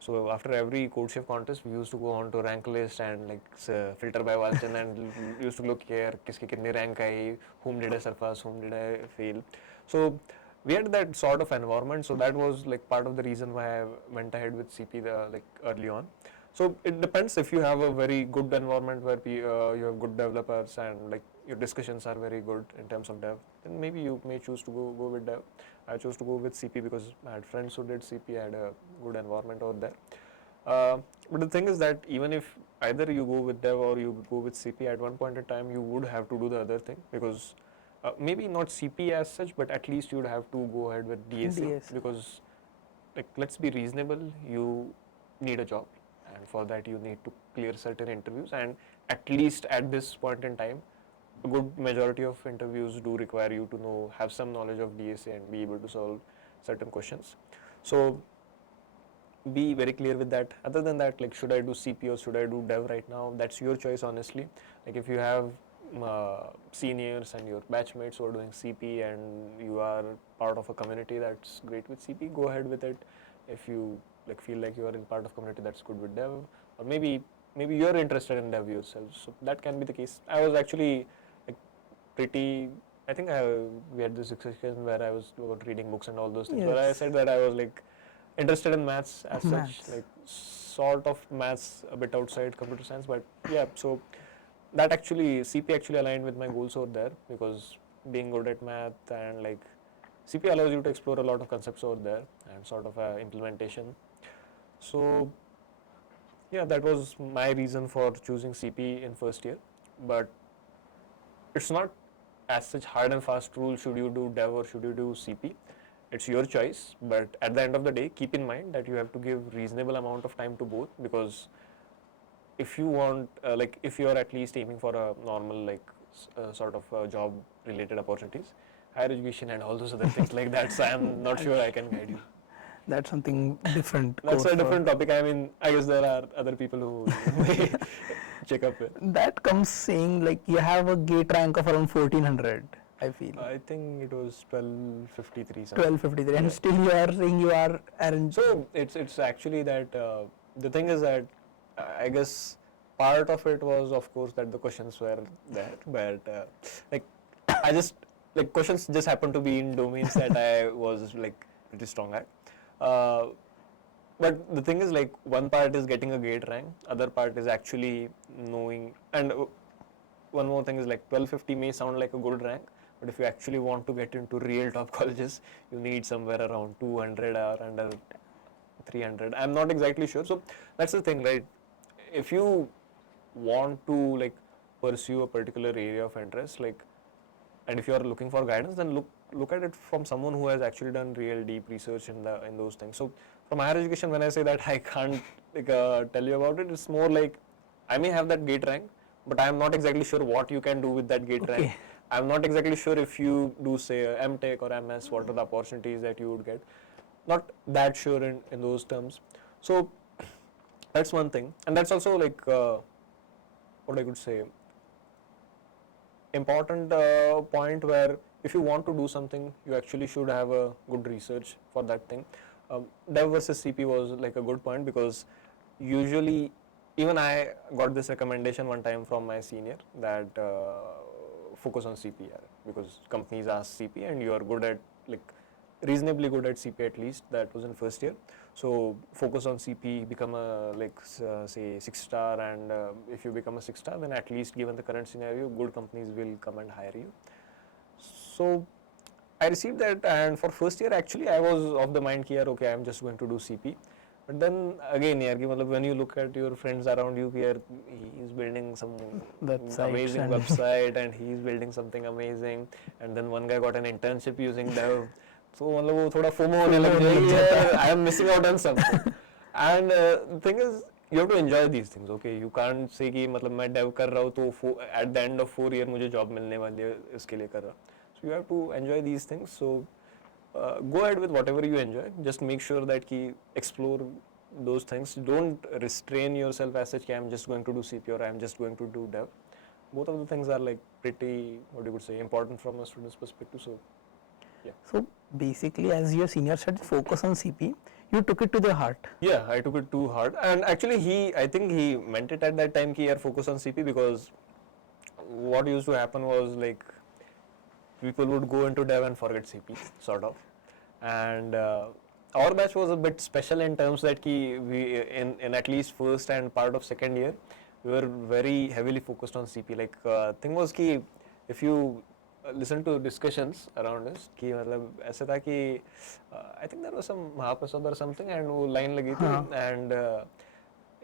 so after every code shift contest, we used to go on to rank list and like filter by Walchan and used to look here, kiski kitni rank aayi, whom did I surpass, whom did I fail. So we had that sort of environment. So that was like part of the reason why I went ahead with CP like early on. So it depends. If you have a very good environment where you have good developers and like your discussions are very good in terms of dev, then maybe you may choose to go with dev. I chose to go with CP because I had friends who did CP. I had a good environment over there. But the thing is that even if either you go with dev or you go with CP, at one point in time you would have to do the other thing, because maybe not CP as such, but at least you would have to go ahead with DSA, because like let's be reasonable, you need a job, and for that you need to clear certain interviews, and at least at this point in time a good majority of interviews do require you to have some knowledge of DSA and be able to solve certain questions. So be very clear with that. Other than that, like should I do CP or should I do dev right now, that's your choice honestly. Like if you have seniors and your batchmates who are doing CP and you are part of a community that's great with CP, go ahead with it. If you like feel like you are in part of community that's good with dev, or maybe you're interested in dev yourself, so that can be the case. I was actually like pretty, I think we had this discussion where I was about reading books and all those things, but I said that I was like interested in maths as such, like sort of maths a bit outside computer science, but yeah, so that actually CP actually aligned with my goals over there, because being good at math and like CP allows you to explore a lot of concepts over there and sort of implementation. So yeah, that was my reason for choosing CP in first year. But it's not as such hard and fast rule, should you do dev or should you do CP. It's your choice, but at the end of the day, keep in mind that you have to give reasonable amount of time to both, because if you want, like if you are at least aiming for a normal like sort of job related opportunities, higher education and all those other things like that, so I'm not sure I can guide you. That's something different. That's a different topic. I mean, I guess there are other people who may check up with. That comes saying like you have a gate rank of around 1400, I feel. I think it was 1253 something. 1253, and still you are saying you are arranged. So it's actually that the thing is that I guess part of it was, of course, that the questions were there, but like I just like questions just happened to be in domains that I was like pretty strong at. But the thing is, like, one part is getting a gate rank, other part is actually knowing. And one more thing is, like, 1250 may sound like a good rank, but if you actually want to get into real top colleges, you need somewhere around 200 or under 300. I'm not exactly sure. So that's the thing, right? If you want to like pursue a particular area of interest, like, and if you are looking for guidance, then look at it from someone who has actually done real deep research in those things. So from higher education, when I say that I can't like, tell you about it, it's more like I may have that gate rank, but I am not exactly sure what you can do with that gate rank. I'm not exactly sure if you do say MTech or MS, what are the opportunities that you would get. Not that sure in those terms. So that's one thing, and that's also like what I could say, important point where if you want to do something, you actually should have a good research for that thing. Dev versus CP was like a good point, because usually even I got this recommendation one time from my senior that focus on CP, because companies ask CP and you are good at like reasonably good at CP, at least that was in first year. So focus on CP, become a like say 6-star, and if you become a 6-star, then at least given the current scenario, good companies will come and hire you. So I received that, and for first year actually I was of the mind here, okay, I'm just going to do CP. But then again यार कि मतलब when you look at your friends around you कि यार he is building some Websites amazing and- website and he is building something amazing and then one guy got an internship using Dev, so मतलब वो थोड़ा FOMO होने लग जाएगी, I am missing out on something. And the thing is you have to enjoy these things. Okay, you can't say कि मतलब मैं Dev कर रहा हूँ तो at the end of 4 year मुझे job मिलने वाली है इसके लिए कर रहा हूँ. So you have to enjoy these things. So go ahead with whatever you enjoy. Just make sure that ki explore those things. Don't restrain yourself as such. I'm just going to do CP or I'm just going to do Dev. Both of the things are like pretty, what you would say, important from a student's perspective. So yeah. So basically, as your senior said, focus on CP. You took it to the heart. Yeah, I took it too hard. And actually, I think he meant it at that time. Ki yaar focus on CP, because what used to happen was like people would go into Dev and forget CP, sort of. And our batch was a bit special in terms that we in at least first and part of second year, we were very heavily focused on CP. Like thing was कि if you listen to discussions around us कि मतलब ऐसा था कि I think there was some महाप्रसाद or something and वो line लगी थी and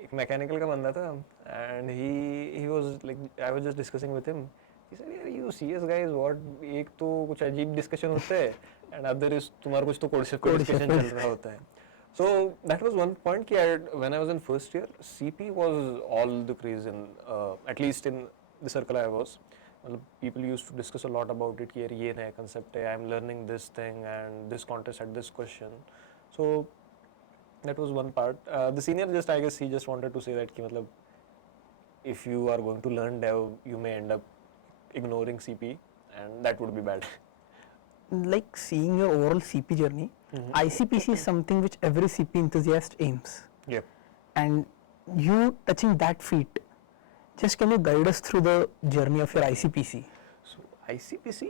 एक मैकेनिकल का बंदा था and he was like I was just discussing with him. He said, "यार you CS guys, what एक तो कुछ अजीब discussion होते हैं and other is तुम्हारा कुछ तो कोड discussion चल रहा होता है." So that was one point कि when I was in first year, CP was all the craze in at least in the circle I was. People used to discuss a lot about it कि यार ये नया concept है, I am learning this thing and this contest had this question. So that was one part. The senior just I guess he just wanted to say that कि मतलब if you are going to learn Dev, you may end up ignoring CP and that would be bad. Like seeing your overall CP journey, ICPC is something which every CP enthusiast aims. Yeah. And you touching that feat, just can you guide us through the journey of your ICPC? So ICPC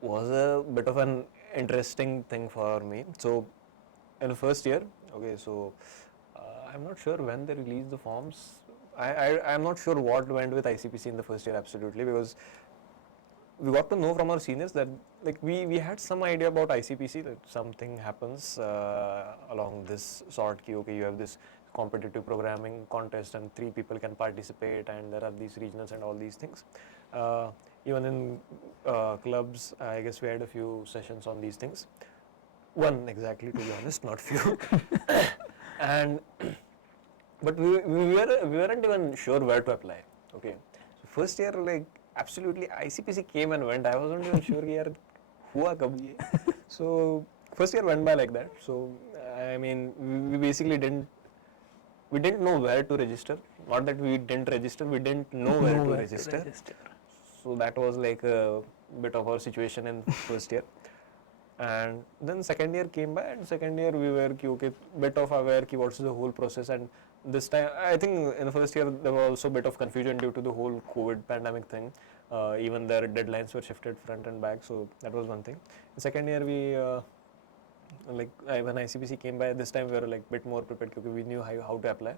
was a bit of an interesting thing for me. So in the first year, okay, so I'm not sure when they released the forms. I'm not sure what went with ICPC in the first year absolutely, because we got to know from our seniors that like we had some idea about ICPC, that something happens along this sort ki okay, you have this competitive programming contest and 3 people can participate and there are these regionals and all these things. Even in clubs, I guess we had a few sessions on these things. One exactly, to be honest, not few. And but we weren't even sure where to apply. Okay, so first year like absolutely ICPC came and went. I wasn't even sure कि यार हुआ कब ये. So first year went by like that. So I mean we basically didn't know where to register. Not that we didn't register, we didn't know where to register. So that was like a bit of our situation in first year. And then second year came by, and second year we were okay, bit of aware ki what's the whole process. And this time I think in the first year there was also a bit of confusion due to the whole COVID pandemic thing. Even their deadlines were shifted front and back, so that was one thing. In second year we when ICPC came by, this time we were like bit more prepared because we knew how to apply.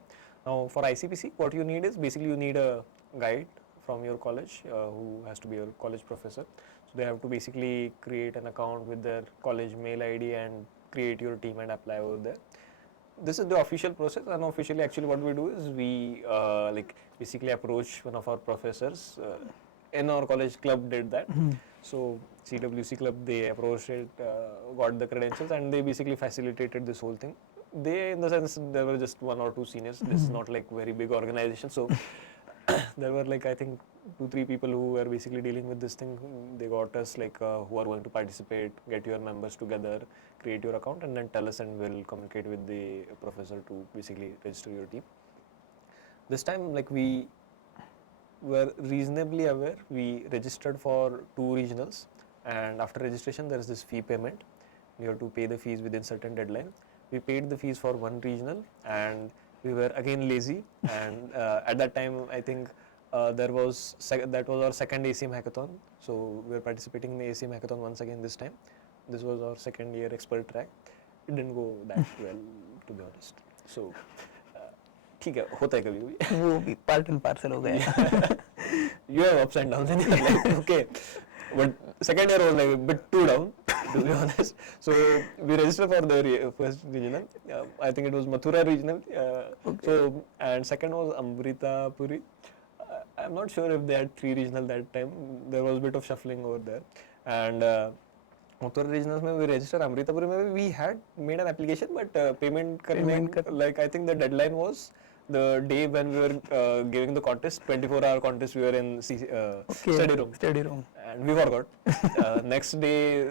Now for ICPC, what you need is basically you need a guide from your college who has to be your college professor. So they have to basically create an account with their college mail ID and create your team and apply over there. This is the official process. Unofficially, actually what we do is we basically approach one of our professors. In our college club did that. So CWC club, they approached it, got the credentials, and they basically facilitated this whole thing. They, in the sense, there were just 1 or 2 seniors. This is not like very big organization. So there were like I think 2-3 people who were basically dealing with this thing. They got us like who are going to participate, get your members together, create your account, and then tell us, and we'll communicate with the professor to basically register your team. This time like we were reasonably aware. We registered for 2 regionals, and after registration there is this fee payment. You have to pay the fees within certain deadline. We paid the fees for 1 regional, and we were again lazy. And at that time I think that was our second ACM hackathon. So we were participating in the ACM hackathon once again this time. This was our second year expert track. It didn't go that well, to be honest. So ठीक है, होता है कभी कभी. वो भी part and parcel हो गया. You have ups and downs in your life, okay. But second year was like a bit too down. to be honest. So we registered for the first regional. I think it was Mathura regional. So and second was Amritapuri. I'm not sure if they had 3 regional that time. There was a bit of shuffling over there. And Mathura regionals में we registered. Amritapuri में we had made an application, but payment करने like I think the deadline was the day when we were giving the contest, 24-hour contest. We were in study room. Study room. And we forgot. Next day,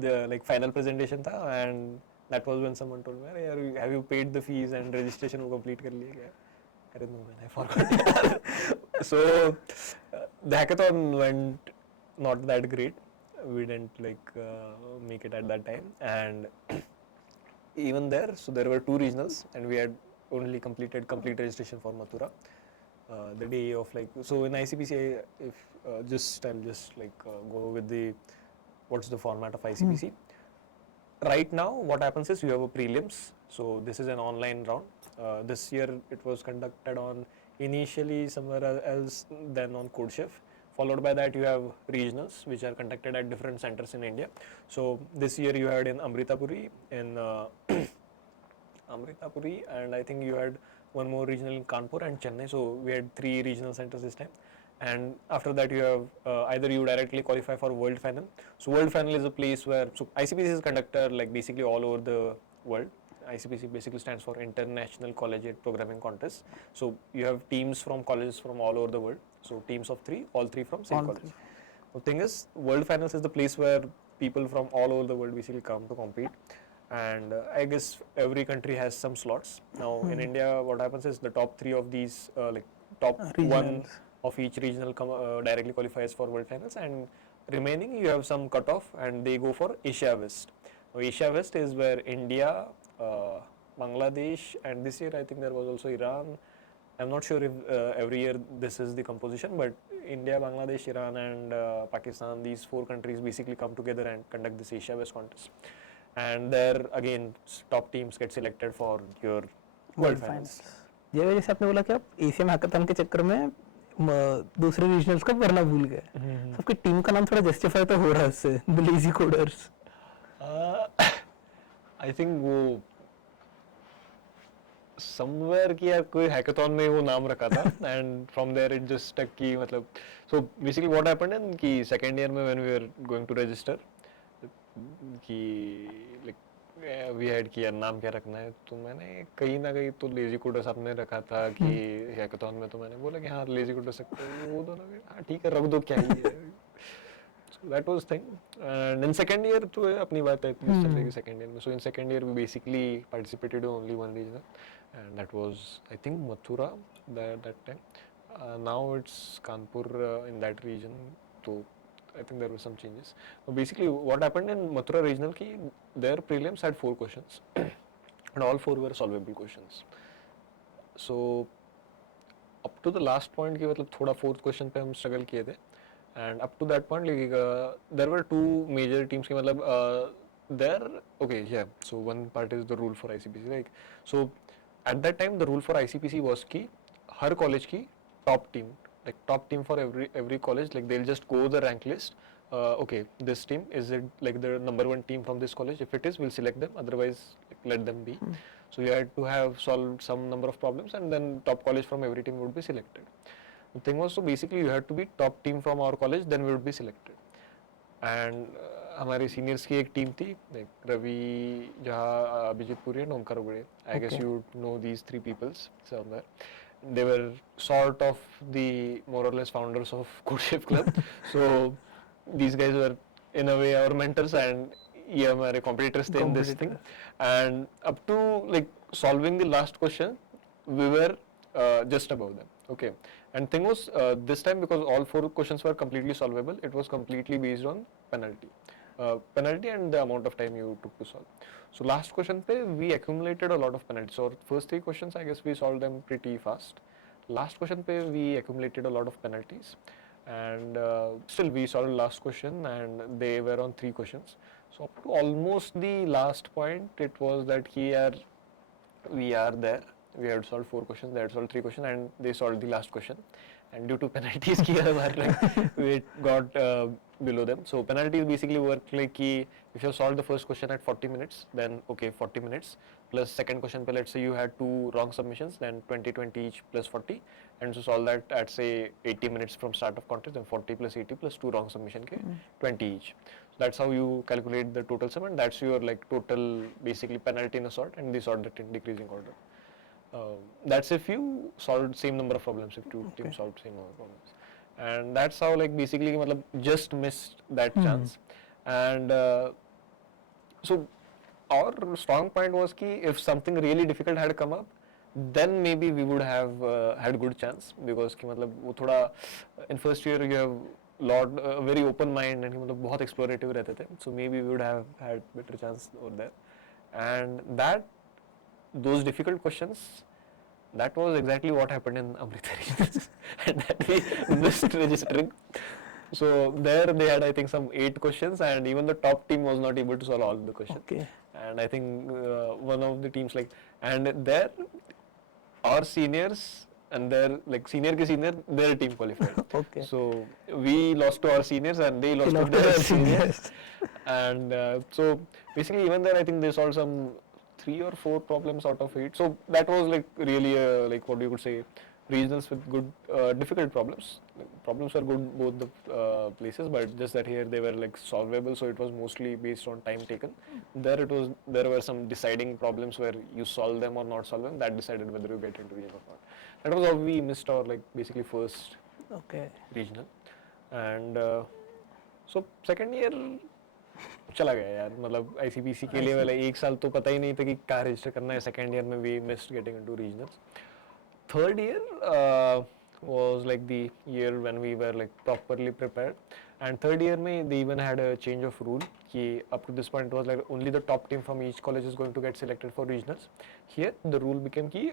the like final presentation tha, and that was when someone told me, "Yaar, have you paid the fees and registration वो complete कर लिया क्या?" I don't know, man. I forgot. So the hackathon went not that great. We didn't like make it at that time, and even there, so there were 2 regionals, and we had only completed complete registration for Mathura. The day of like, so in ICPC, if I'll just like go with the what's the format of ICPC. Right now, what happens is you have a prelims. So this is an online round. This year it was conducted on initially somewhere else than on CodeChef. Followed by that you have regionals, which are conducted at different centers in India. So this year you had in Amritapuri, and I think you had one more regional in Kanpur and Chennai. So we had 3 regional centers this time. And after that you have either you directly qualify for World Final. So World Final is a place where, so ICPC is conducted like basically all over the world. ICPC basically stands for International Collegiate Programming Contest. So you have teams from colleges from all over the world. So teams of 3, all 3 from same college. The thing is, World Finals is the place where people from all over the world basically come to compete. And I guess every country has some slots. Now in India, what happens is the top 3 of these, like top Regionals. 1 of each regional directly qualifies for World Finals, and remaining you have some cutoff, and they go for Asia West. Now, Asia West is where India, Bangladesh, and this year I think there was also Iran. I'm not sure if every year this is the composition, but India, Bangladesh, Iran, and Pakistan, these 4 countries basically come together and conduct this Asia West contest. And there again, top teams get selected for your World Finals. ये जैसे आपने बोला कि आप Asian hackathon के चक्कर में दूसरे रीजनल्स का भरना भूल गए, आपकी टीम का नाम थोड़ा जस्टिफाई तो हो रहा है इससे, the lazy coders. I think वो समवेयर की यार कोई हैकाथन में वो नाम रखा था, and from there it just stuck की मतलब. So basically what happened in कि सेकंड ईयर में when we were going to register कि लाइक वी हैड कि यार नाम क्या रखना है, तो मैंने कहीं ना कहीं तो लेजी कोडर्स आपने रखा था कि हैकाथन में, तो मैंने बोला कि हाँ लेजी कोडर्स सकते हो, वो दोनों हाँ ठीक है रख दो, क्या ही है. So that was thing. And in second year तो अपनी बात है इस चल रही second year में. So in second year we basically participated in only one region, and that was I think Mathura that time. Now it's Kanpur in that region. So I think there were some changes. So basically what happened in Mathura regional ki their prelims had 4 questions and all 4 were solvable questions. So up to the last point ki मतलब थोड़ा 4th question पे हम struggle किए थे. And up to that point, like, there were 2 major teams. There, okay, yeah. So one part is the rule for ICPC. Like, so at that time, the rule for ICPC was कि हर college की top team, like top team for every college, like they'll just go the rank list. Okay, this team is it like the number 1 team from this college? If it is, we'll select them. Otherwise, like, let them be. So you had to have solved some number of problems, and then top college from every team would be selected. The thing was, so basically you had to be top team from our college, then we would be selected. And हमारे seniors की एक team थी, like Ravi जहाँ Abhijit Puri and Omkar उगड़े. I guess you would know these 3 peoples somewhere. They were sort of the more or less founders of CodeChef Club. So these guys were in a way our mentors, and ये हमारे competitors थे in this thing. And up to like solving the last question, we were just above them. Okay. And thing was, this time because all 4 questions were completely solvable, it was completely based on penalty. Penalty and the amount of time you took to solve. So last question pe we accumulated a lot of penalties. So first 3 questions I guess we solved them pretty fast. Last question pe we accumulated a lot of penalties, and still we solved last question, and they were on 3 questions. So up to almost the last point, it was that here we are there. We had solved 4 questions, they had solved 3 questions, and they solved the last question. And due to penalties, we got below them. So penalties basically work like you if you solved the first question at 40 minutes, then okay, 40 minutes plus second question, but let's say you had 2 wrong submissions, then 20 each plus 40, and to solve that at say 80 minutes from start of contest, then 40 plus 80 plus 2 wrong submission ke 20 each. So that's how you calculate the total sum, and that's your like total basically penalty in a sort, and they sort that in decreasing order. That's if you solved same number of problems, if two teams solved same number of problems, and that's how like basically matlab just missed that chance. And so our strong point was ki if something really difficult had come up, then maybe we would have had good chance, because ki matlab wo thoda in first year you have lot very open mind and matlab bahut explorative rehte the, so maybe we would have had better chance over there. And that those difficult questions, that was exactly what happened in Amrita regions and that we missed registering. So there they had I think some 8 questions, and even the top team was not able to solve all the questions. Okay. And I think one of the teams like, and there our seniors and their like senior ke senior, their team qualified. Okay. So we lost to our seniors and they lost to their seniors. And so basically even there I think they solved some 3 or 4 problems out of 8. So that was like really like what you could say, regionals with good difficult problems. Problems were good both the places, but just that here they were like solvable, so it was mostly based on time taken. There were some deciding problems where you solve them or not solve them, that decided whether you get into regional or not. That was how we missed our like basically first regional. And so second year चला गया यार, मतलब ICPC के लिए वाला एक साल तो पता ही नहीं था कि कहाँ रजिस्टर करना है. सेकेंड ईयर में we missed getting into regionals. Third year was like the year when we were like properly prepared, and third year में they even had a change of rule कि up to this point it was like only the top team from each college is going to get selected for regionals. Here the rule became कि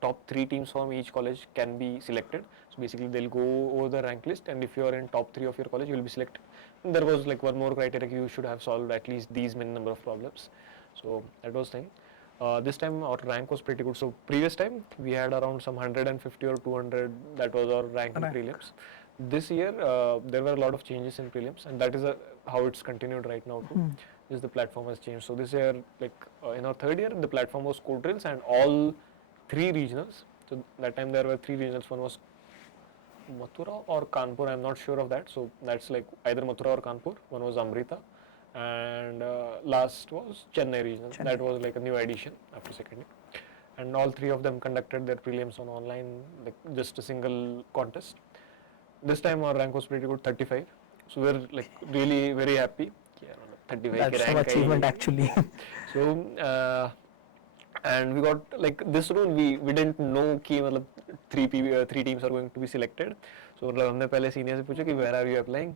top 3 teams from each college can be selected. So basically they'll go over the rank list, and if you are in top 3 of your college you will be selected. And there was like one more criteria, you should have solved at least these many number of problems. So that was thing. This time our rank was pretty good. So previous time we had around some 150 or 200, that was our rank in prelims. This year there were a lot of changes in prelims, and that is how it's continued right now too. Is the platform has changed. So this year, like in our third year, the platform was code drills and all 3 regionals. So that time there were 3 regionals. One was Mathura or Kanpur, I'm not sure of that. So that's like either Mathura or Kanpur. One was Amrita, and last was Chennai regional. That was like a new addition after second year. And all 3 of them conducted their prelims on online, like just a single contest. This time our rank was pretty good, 35. So we're like really very happy. Yeah, 35 that's some achievement actually. So and we got like this rule, we didn't know कि मतलब 3 teams are going to be selected. So मतलब हमने पहले senior से पूछा कि where are you applying?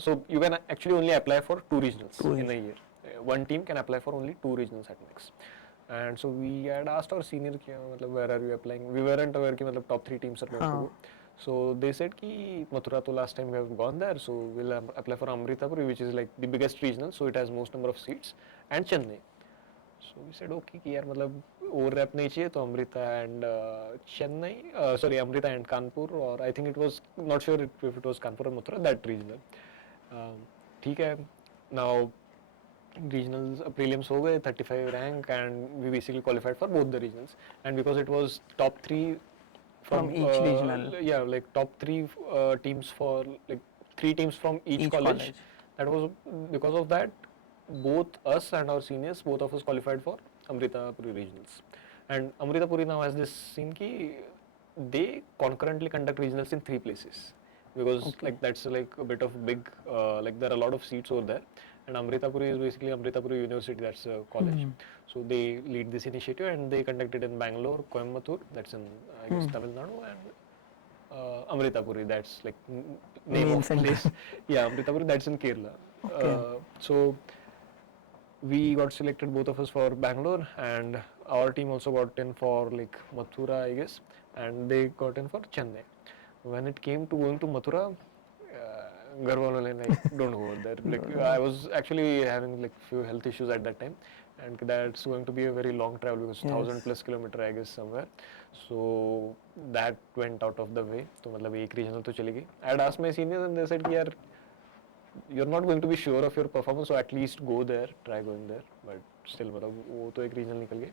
So you can actually only apply for 2 regionals in a year. One team can apply for only 2 regionals at max. And so we had asked our senior कि मतलब where are you applying? We weren't aware कि मतलब top 3 teams are going to go. So they said कि Mathura to last time we have gone there, so we'll apply for Amritapuri, which is like the biggest regional, so it has most number of seats, and Chennai. So we said okay कि यार मतलब overlap नहीं चाहिए, तो Amrita and Chennai, sorry Amrita and Kanpur, or I think it was not sure if it was Kanpur or Mathura, that regional. ठीक है. Now regionals prelims हो गए, 35 rank, and we basically qualified for both the regionals. And because it was top 3 from each regional, yeah, like top 3 teams for like 3 teams from each college. That was because of that both us and our seniors, both of us qualified for Amritapuri regionals. And Amritapuri now has this scene ki they concurrently conduct regionals in 3 places, because like that's like a bit of big like there are a lot of seats over there, and Amritapuri is basically Amritapuri University, that's a college. So they lead this initiative, and they conduct it in Bangalore, Coimbatore, that's in I guess Tamil Nadu, and Amritapuri, that's like name of place. Yeah, Amritapuri, that's in Kerala. So we got selected, both of us, for Bangalore, and our team also got in for like Mathura, I guess, and they got in for Chennai. When it came to going to Mathura, Garwalale like don't go there. Like I was actually having like few health issues at that time, and that's going to be a very long travel, because 1,000+ kilometer I guess somewhere. So that went out of the way. तो मतलब एक regional तो चली गई. I had asked my seniors and they said कि यार you're not going to be sure of your performance, so at least go there, try going there. But still, मतलब वो तो एक regional निकल गए.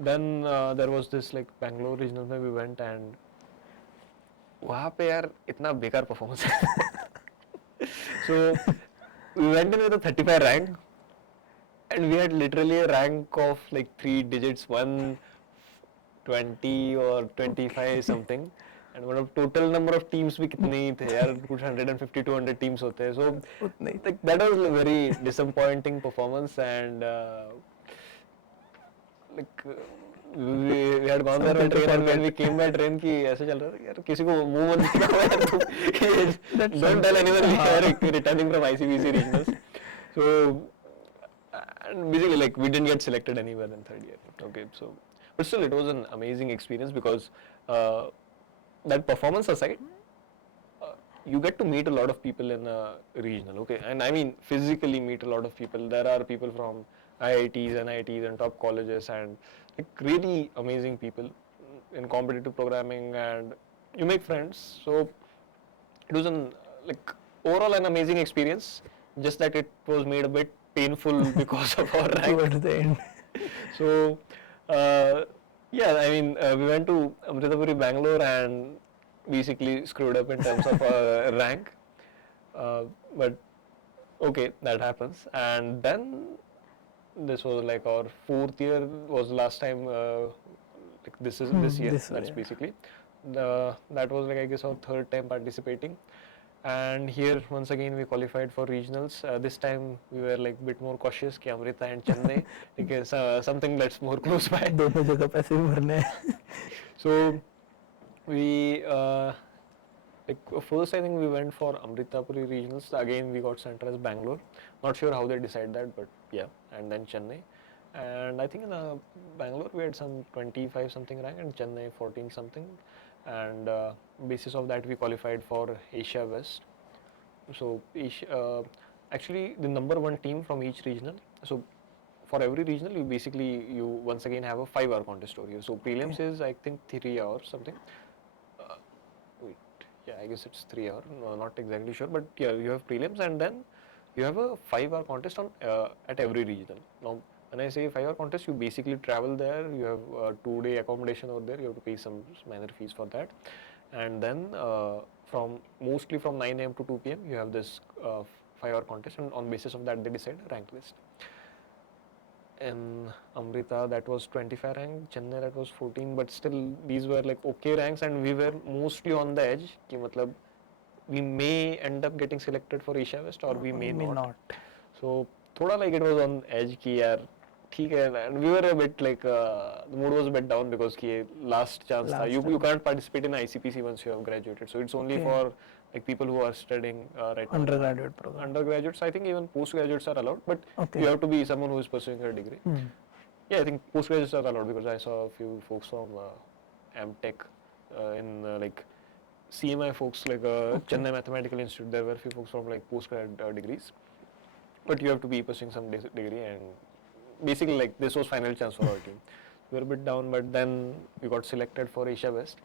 Then there was this like Bangalore regional में we went and वहाँ पे यार इतना बेकार performance है. So we went in with a 35 rank and we had literally a rank of like 3 digits, 120 or 25 something. And मतलब total number of teams भी कितने ही थे यार, कुछ 150 200 teams होते हैं. So like that was a very disappointing performance and like we had gone there by train and when we came by train कि ऐसे चल रहा था यार किसी को मुंह मत दिखाओ यार तुम don't tell anyone we are returning from ICPC regionals. So and basically like we didn't get selected anywhere in third year. Okay, so but still it was an amazing experience because that performance aside, you get to meet a lot of people in a regional, okay, and I mean physically meet a lot of people. There are people from IITs, NITs and top colleges and like really amazing people in competitive programming and you make friends. So it was an like overall an amazing experience, just that it was made a bit painful because of our rank. Towards the end. So yeah, I mean we went to Amritapuri, Bangalore and basically screwed up in terms of rank, but okay, that happens. And then this was like our fourth year was the last time like this is this year, that's basically that was like I guess our third time participating. And here once again we qualified for regionals. This time we were like bit more cautious कि Amrita and Chennai because something that's more close by. दोनों जगह पैसे भी भरने हैं. So we like first I think we went for Amritapuri regionals. Again we got center as Bangalore. Not sure how they decide that, but yeah. And then Chennai. And I think in Bangalore we had some 25 something rank and Chennai 14 something. And basis of that we qualified for Asia West. So actually the number one team from each regional. So for every regional you basically you once again have a 5-hour contest over here. So prelims is I think 3 hours something. Wait, yeah, I guess it's 3 hours. No, not exactly sure, but yeah, you have prelims and then you have a 5-hour contest on at every regional. Now, when I say 5-hour contest, you basically travel there. You have 2-day accommodation over there. You have to pay some minor fees for that, and then from mostly from 9 a.m. to 2 p.m. you have this 5-hour contest, and on basis of that they decide a rank list. In Amrita that was 25 rank, Chennai that was 14, but still these were like okay ranks and we were mostly on the edge कि मतलब we may end up getting selected for Asia West or we may not. So थोड़ा like it was on edge कि यार ठीक है, and we were a bit like the mood was a bit down because कि last chance था. You can't participate in ICPC once you have graduated, so it's only for like people who are studying right now. Undergraduate program. Undergraduates, I think even postgraduates are allowed, but you have to be someone who is pursuing a degree. Yeah, I think postgraduates are allowed because I saw a few folks from AmTech in like CMI folks like Chennai Mathematical Institute. There were a few folks from like postgrad degrees, but you have to be pursuing some degree and basically like this was final chance for our team. We were a bit down, but then we got selected for Asia West.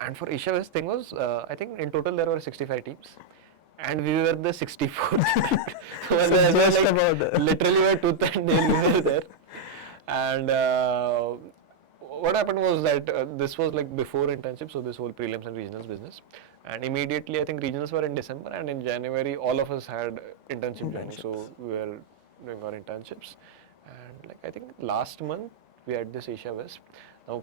And for Asia West thing was, I think in total there were 65 teams, and we were the 64th. So just like, about literally we were tooth and nail we were there. And what happened was that this was like before internship, so this whole prelims and regionals business. And immediately I think regionals were in December, and in January all of us had internship joining. So we were doing our internships, and like I think last month we had this Asia West. Now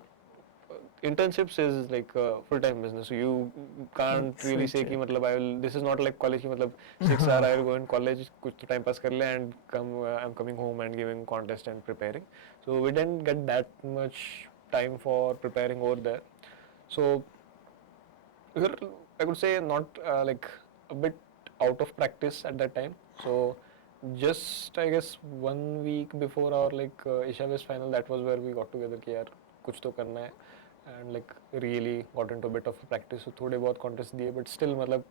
internships is like a full-time business, so you can't really say कि मतलब I will. This is not like college कि मतलब 6 hours I will go in college, कुछ तो time pass कर ले and come. I'm coming home and giving contest and preparing. So we didn't get that much time for preparing over there. So we were, I could say, not like a bit out of practice at that time. So just I guess 1 week before our like Asia West final, that was where we got together कि यार कुछ तो करना है. And like really got into a bit of practice. So थोड़े बहुत contest दिए, but still मतलब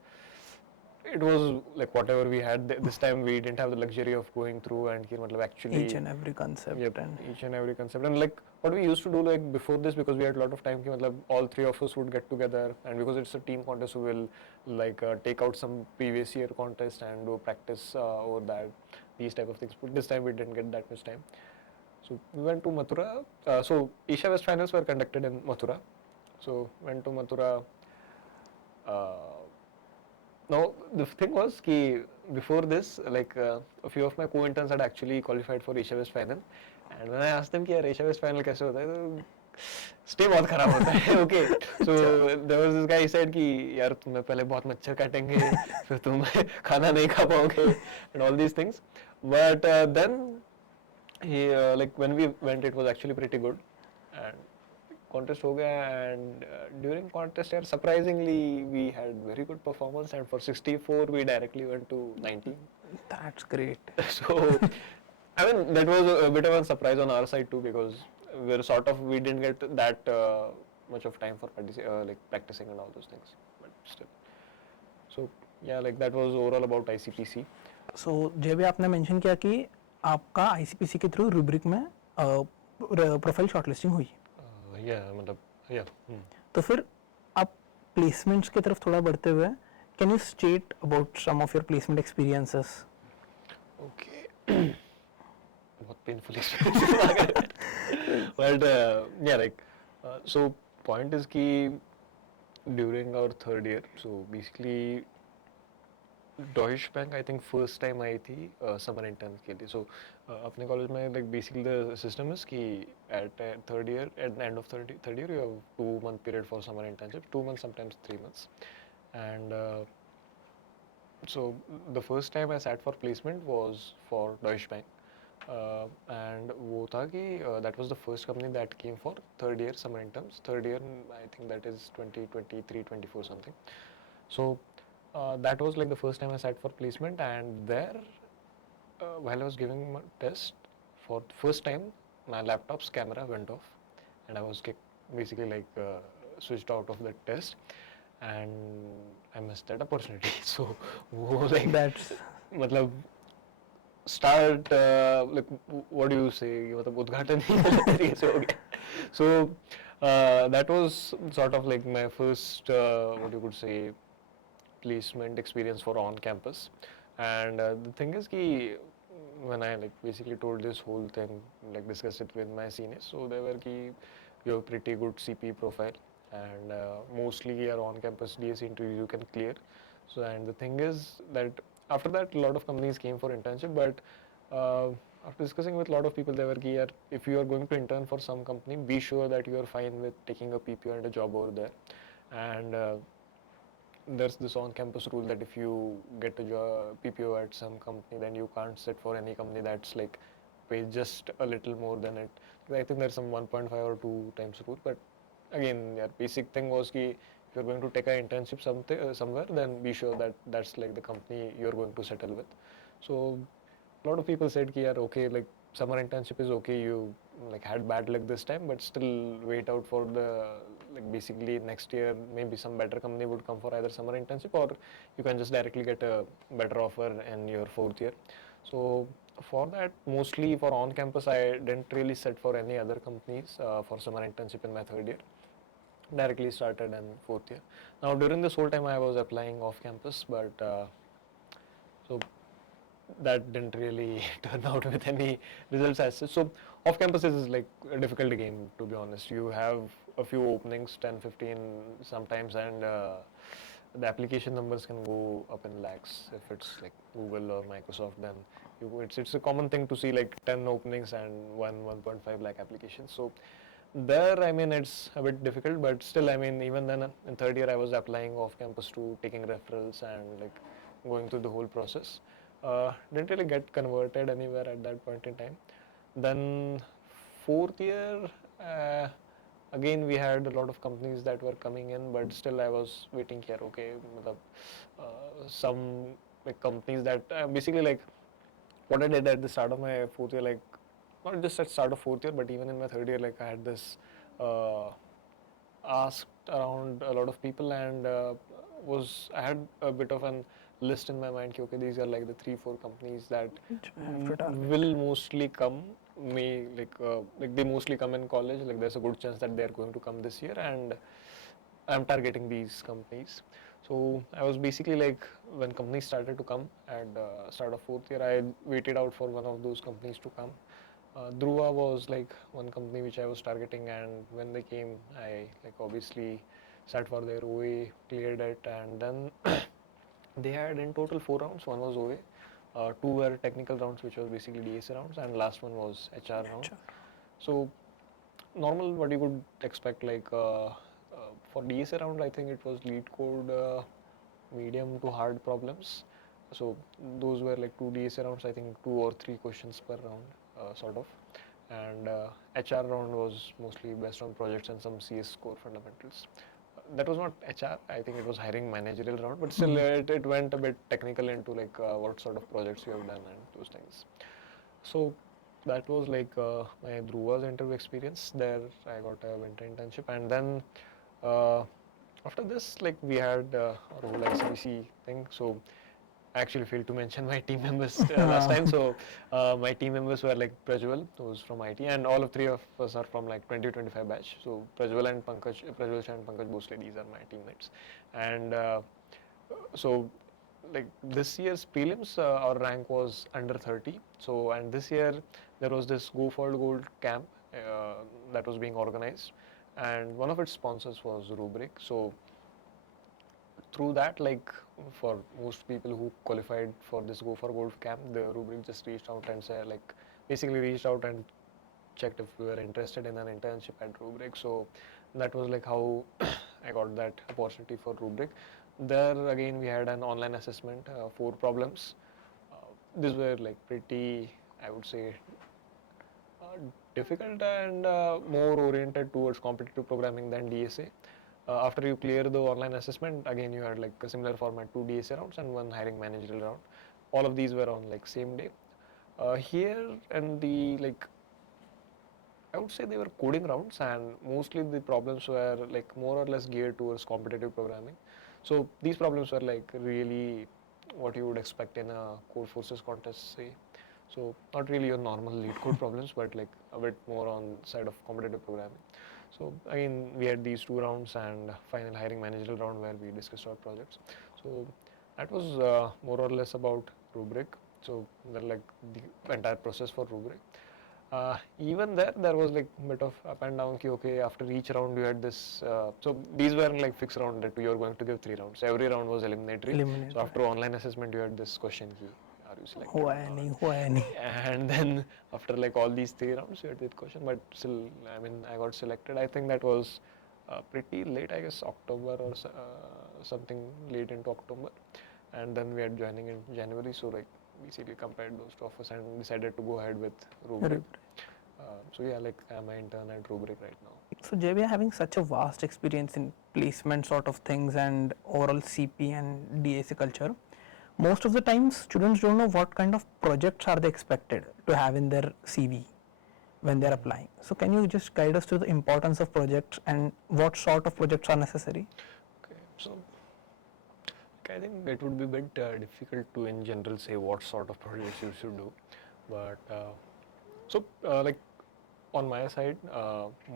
it was like whatever we had this time. We didn't have the luxury of going through and actually Each and every concept. yep, And each and every concept. And like what we used to do like before this, because we had a lot of time, all three of us would get together, and because it's a team contest, we will like take out some previous year contest and do practice over that, these type of things. But this time we didn't get that much time. So we went to Mathura. So Asia West finals were conducted in Mathura. So went to Mathura. Now the thing was कि before this, like a few of my co-interns had actually qualified for Asia West final, and when I asked them कि यार Asia West final कैसे होता है, तो stay बहुत खराब होता है. Okay, so there was this guy, he said कि यार तुम्हें पहले बहुत मच्छर काटेंगे, फिर तुम खाना नहीं खा पाओगे, and all these things. But then he like when we went, it was actually pretty good, and contest हो गया, and during contest यार surprisingly we had very good performance, and for 64 we directly went to 90. that's great. So I mean that was a bit of a surprise on our side too, because we didn't get that much of time for like practicing and all those things, but still. So yeah, like that was overall about ICPC. So जब भी आपने mention किया कि आपका ICPC के through rubric में profile shortlisting हुई, Yeah, मतलब yeah. तो फिर आप प्लेसमेंट्स की तरफ थोड़ा बढ़ते हुए can you state about some of your placement experiences? Okay. बहुत painful experience. But yeah, like so point is कि during our third year, so basically Deutsche Bank I think first time आई थी summer intern के लिए. So अपने college में like basically the system is कि at third year, at the end of third year you have 2-month period for summer internship, 2 months sometimes 3 months, and so the first time I sat for placement was for Deutsche Bank, and वो था कि that was the first company that came for third year summer interns. Third year I think that is 2023-24 something. So that was like the first time I sat for placement, and there while I was giving my test for the first time, my laptop's camera went off, and I was basically like switched out of the test, and I missed that opportunity. So वो like That's मतलब start like what do you say, मतलब उद्घाटन ही गलत तरीके से हो गया. So that was sort of like my first what you could say placement experience for on campus. And the thing is कि when I like basically told this whole thing, like discussed it with my seniors, so they were कि you have pretty good CP profile, and mostly your on campus DSC interview you can clear. So and the thing is that after that a lot of companies came for internship, but after discussing with a lot of people, they were कि यार if you are going to intern for some company, be sure that you are fine with taking a PPO and a job over there. And there's this on-campus rule that if you get a job PPO at some company, then you can't sit for any company that's like pay just a little more than it. I think there's some 1.5 or 2 times rule, but again, yeah, basic thing was कि if you're going to take an internship somewhere, then be sure that that's like the company you're going to settle with. So a lot of people said कि यार okay, like summer internship is okay, you like had bad luck this time, but still wait out for the like basically next year maybe some better company would come for either summer internship, or you can just directly get a better offer in your fourth year. So for that, mostly for on campus, I didn't really set for any other companies for summer internship in my third year. Directly started in fourth year. Now during this whole time I was applying off campus, but so that didn't really turn out with any results as such. So off campus is like a difficult game, to be honest. You have a few openings, 10, 15 sometimes, and the application numbers can go up in lakhs. If it's like Google or Microsoft, then it's a common thing to see like 10 openings and 1.5 lakh applications. So there, I mean, it's a bit difficult, but still, I mean, even then in third year I was applying off campus too, taking referrals and like going through the whole process. Didn't really get converted anywhere at that point in time. Then fourth year, again we had a lot of companies that were coming in, but still I was waiting here. Okay, some like companies that basically like what I did at the start of my fourth year, like not just at start of fourth year, but even in my third year, like I had this asked around a lot of people, and I had a bit of an list in my mind. Okay, these are like the 3-4 companies that Which I have to target. will mostly come. Like they mostly come in college. Like there's a good chance that they are going to come this year, and I'm targeting these companies. So I was basically like, when companies started to come at the start of fourth year, I waited out for one of those companies to come. Dhruva was like one company which I was targeting, and when they came, I like obviously sat for their OA, cleared it, and then they had in total 4 rounds. One was OA, two were technical rounds, which was basically DSA rounds, and last one was HR round. Sure. So normal, what you could expect, like for DSA round, I think it was lead code, medium to hard problems. So those were like 2 DSA rounds, I think 2 or 3 questions per round, sort of. And HR round was mostly based on projects and some CS core fundamentals. That was not HR, I think it was hiring managerial round, but still it went a bit technical into like what sort of projects you have done and those things. So that was like my Dhruva's interview experience. There I got a winter internship, and then uh, after this, like we had our whole ICPC thing. So I actually failed to mention my team members last time. So my team members were like Prajwal, who's from IT, and all of three of us are from like 2025 batch. So Prajwal Shah and Pankaj Bhosle, these are my teammates. And so like this year's prelims, our rank was under 30. So, and this year there was this Go for Gold camp that was being organized, and one of its sponsors was Rubrik. So through that, like for most people who qualified for this Go for Gold camp, the Rubrik just reached out and said, like basically reached out and checked if we were interested in an internship at Rubrik. So that was like how I got that opportunity for Rubrik. There again, we had an online assessment, 4 problems. These were like pretty, I would say, uh, difficult and more oriented towards competitive programming than DSA. After you clear the online assessment, again you had like a similar format, 2 DSA rounds and 1 hiring managerial round. All of these were on like same day. Here and the like, I would say they were coding rounds, and mostly the problems were like more or less geared towards competitive programming. So these problems were like really what you would expect in a code forces contest, say. So not really your normal lead code problems, but like a bit more on side of competitive programming. So again, we had these 2 rounds and final hiring managerial round where we discussed our projects. So that was more or less about Rubrik. So that like the entire process for Rubrik. Even there was like bit of up and down. Okay, after each round you had this. So these weren't like fixed round that you were going to give 3 rounds. Every round was eliminatory. So after online assessment, you had this question key: Are you selected हुआ or है not? नहीं हुआ है नहीं. And then after like all these 3 rounds, you had this question. But still, I mean, I got selected. I think that was pretty late. I guess October or something late into October. And then we had joining in January. So like basically compared those two offers and decided to go ahead with Rubrik. So yeah, like I'm an intern at Rubrik right now. So JB, having such a vast experience in placement sort of things and overall CP and DAC culture, most of the times students don't know what kind of projects are they expected to have in their CV when they're applying. So can you just guide us to the importance of projects and what sort of projects are necessary? Okay, so I think it would be a bit difficult to in general say what sort of projects you should do, but like on my side,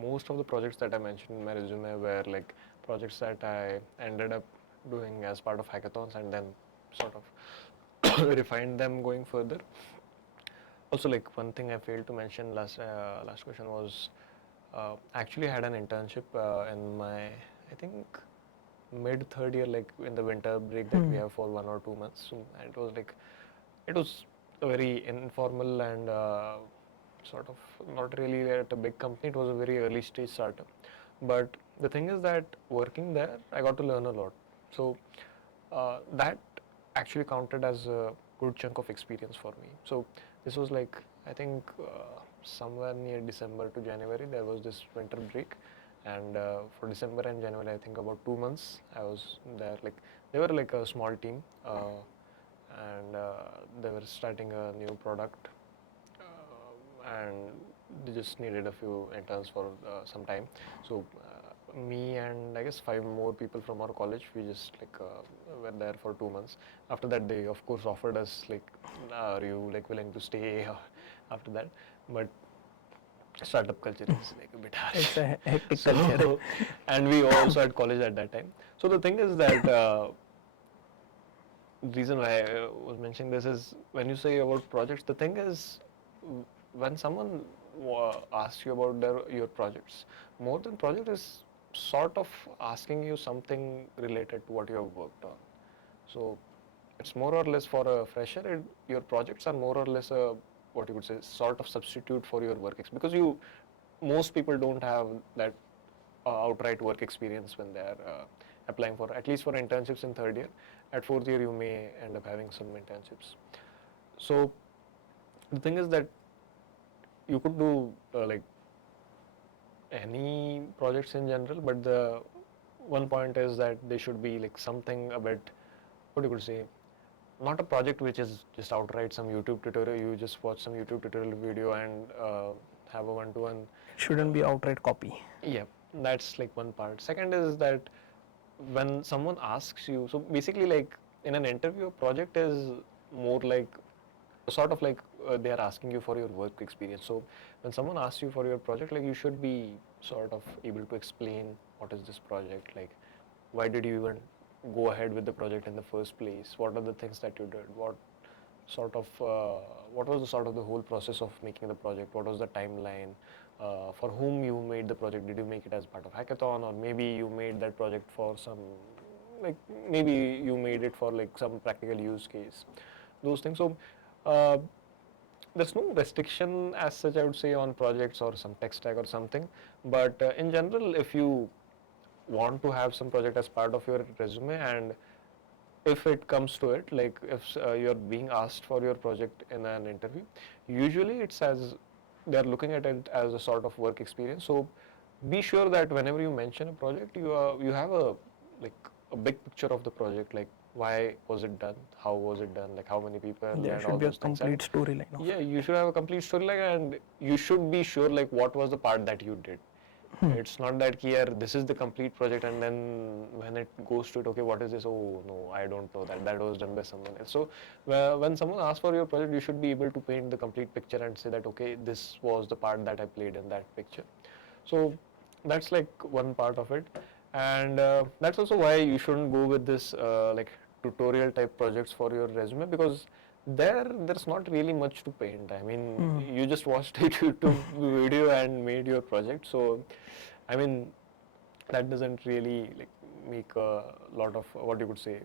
most of the projects that I mentioned in my resume were like projects that I ended up doing as part of hackathons and then sort of refined them going further. Also, like one thing I failed to mention last question was actually had an internship in my, I think, mid third year, like in the winter break that we have for 1 or 2 months. So, and it was a very informal and sort of not really at a big company. It was a very early stage startup. But the thing is that working there, I got to learn a lot. So that actually counted as a good chunk of experience for me. So this was like, I think somewhere near December to January there was this winter break, and for December and January I think about 2 months I was there. Like they were like a small team, and they were starting a new product, and they just needed a few interns for some time. So me and I guess 5 more people from our college. We just were there for 2 months. After that, they of course offered us like, are you like willing to stay after that? But startup culture is like a bit harsh. It's a hectic culture. So, and we also had college at that time. So the thing is that reason why I was mentioning this is when you say about projects, the thing is when someone asks you about your projects, more than project is sort of asking you something related to what you have worked on. So it's more or less for a fresher, your projects are more or less a what you could say sort of substitute for your because most people don't have that outright work experience when they are applying for at least for internships in third year. At fourth year, you may end up having some internships. So the thing is that you could do like any projects in general, but the one point is that they should be like something a bit what you could say, not a project which is just outright some YouTube tutorial. You just watch some YouTube tutorial video and have a one-to-one. Shouldn't be outright copy. Yeah, that's like one part. Second is that when someone asks you, so basically like in an interview, a project is more like sort of like they are asking you for your work experience. So when someone asks you for your project, like you should be sort of able to explain what is this project, like why did you even go ahead with the project in the first place, what are the things that you did, what was the sort of the whole process of making the project, what was the timeline, for whom you made the project, did you make it as part of hackathon, or maybe you made that project for some like maybe you made it for like some practical use case, those things. So uh, there's no restriction as such, I would say, on projects or some tech stack or something, but in general, if you want to have some project as part of your resume, and if it comes to it, like if you're being asked for your project in an interview, usually it's as they're looking at it as a sort of work experience. So be sure that whenever you mention a project, you have a like a big picture of the project, like why was it done, how was it done, like how many people, There and should all be a those things. complete storyline of Yeah, it. you should have a complete storyline, and you should be sure like what was the part that you did. It's not that here this is the complete project, and then when it goes to it, okay, what is this? Oh no, I don't know that. That was done by someone else. So when someone asks for your project, you should be able to paint the complete picture and say that okay, this was the part that I played in that picture. So that's like one part of it, and that's also why you shouldn't go with this like tutorial type projects for your resume, because there's not really much to paint. I mean, you just watched a YouTube video and made your project. So I mean, that doesn't really like make a lot of what you could say.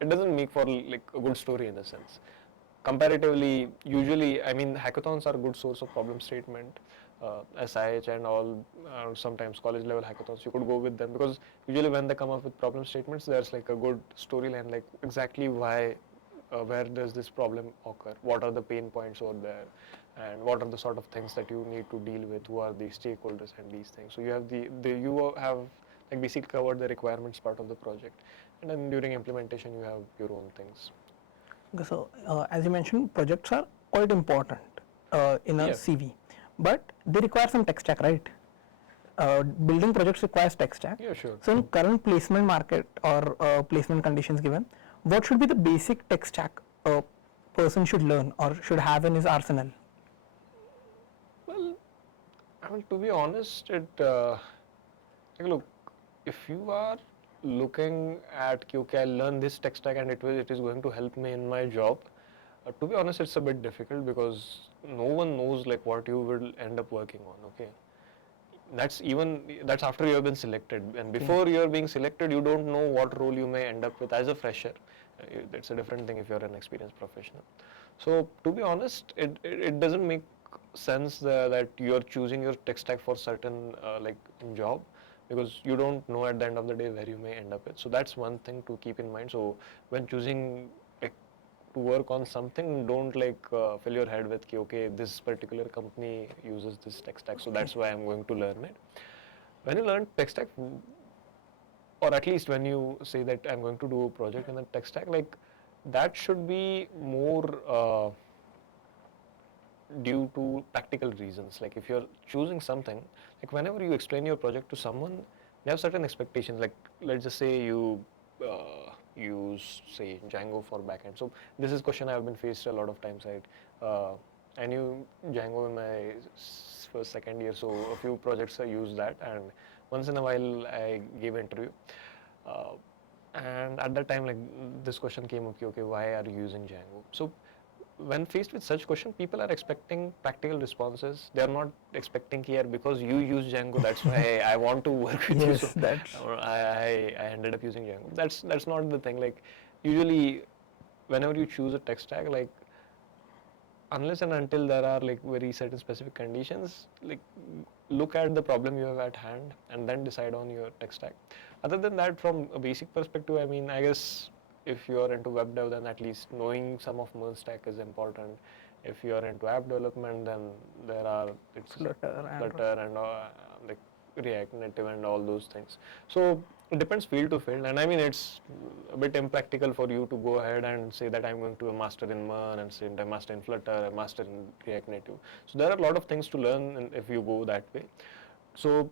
It doesn't make for like a good story in a sense. Comparatively, usually, I mean, hackathons are a good source of problem statement. SIH and all, sometimes college level hackathons, you could go with them, because usually when they come up with problem statements, there's like a good storyline, like exactly why, where does this problem occur, what are the pain points over there, and what are the sort of things that you need to deal with, who are the stakeholders and these things. So you have you have like basically covered the requirements part of the project, and then during implementation you have your own things. Okay, so as you mentioned, projects are quite important in a Yeah. CV, but they require some tech stack, right? Building projects requires tech stack. Yeah, sure. So in current placement market or placement conditions given, what should be the basic tech stack a person should learn or should have in his arsenal? Well, I mean, to be honest, like, look, if you are looking at, okay, I'll learn this tech stack and it is going to help me in my job, to be honest, it's a bit difficult, because no one knows like what you will end up working on, okay? That's after you have been selected, and before you are being selected, you don't know what role you may end up with as a fresher. That's a different thing if you're an experienced professional. So to be honest, it doesn't make sense that you're choosing your tech stack for certain like job, because you don't know at the end of the day where you may end up with. So that's one thing to keep in mind. So when choosing like to work on something, don't like fill your head with okay, this particular company uses this tech stack, so that's why I'm going to learn it. When you learn tech stack, or at least when you say that I'm going to do a project in the tech stack, like that should be more due to practical reasons. Like if you're choosing something, like whenever you explain your project to someone, they have certain expectations. Like let's just say you use say Django for backend. So this is question I have been faced a lot of times. Right, I knew Django in my first second year, so a few projects I used that, and once in a while I gave interview. Uh, and at that time, like this question came, okay, why are you using Django? So when faced with such question, people are expecting practical responses. They are not expecting here because you use Django, that's why I want to work with you. Yes, So that's I ended up using Django. That's not the thing. Like usually, whenever you choose a tech stack, like unless and until there are like very certain specific conditions, like look at the problem you have at hand and then decide on your tech stack. Other than that, from a basic perspective, I mean, I guess if you are into web dev, then at least knowing some of merge stack is important. If you are into app development, then there are Flutter and like React Native and all those things. So it depends field to field, and I mean it's a bit impractical for you to go ahead and say that I'm going to a master in Mern and say a master in Flutter, a master in React Native. So there are a lot of things to learn if you go that way. So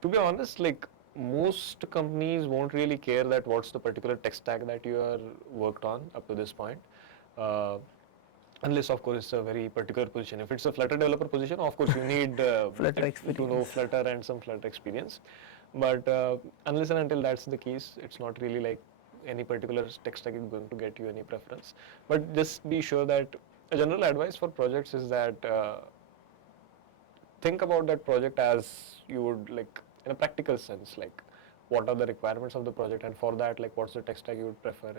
to be honest, like most companies won't really care that what's the particular tech stack that you are worked on up to this point. Uh, Unless of course it's a very particular position. If it's a Flutter developer position, of course you need Flutter to know experience. Flutter and some Flutter experience. But unless and until that's the case, it's not really like any particular tech stack is going to get you any preference. But just be sure that a general advice for projects is that think about that project as you would like in a practical sense, like what are the requirements of the project, and for that, like what's the tech stack you would prefer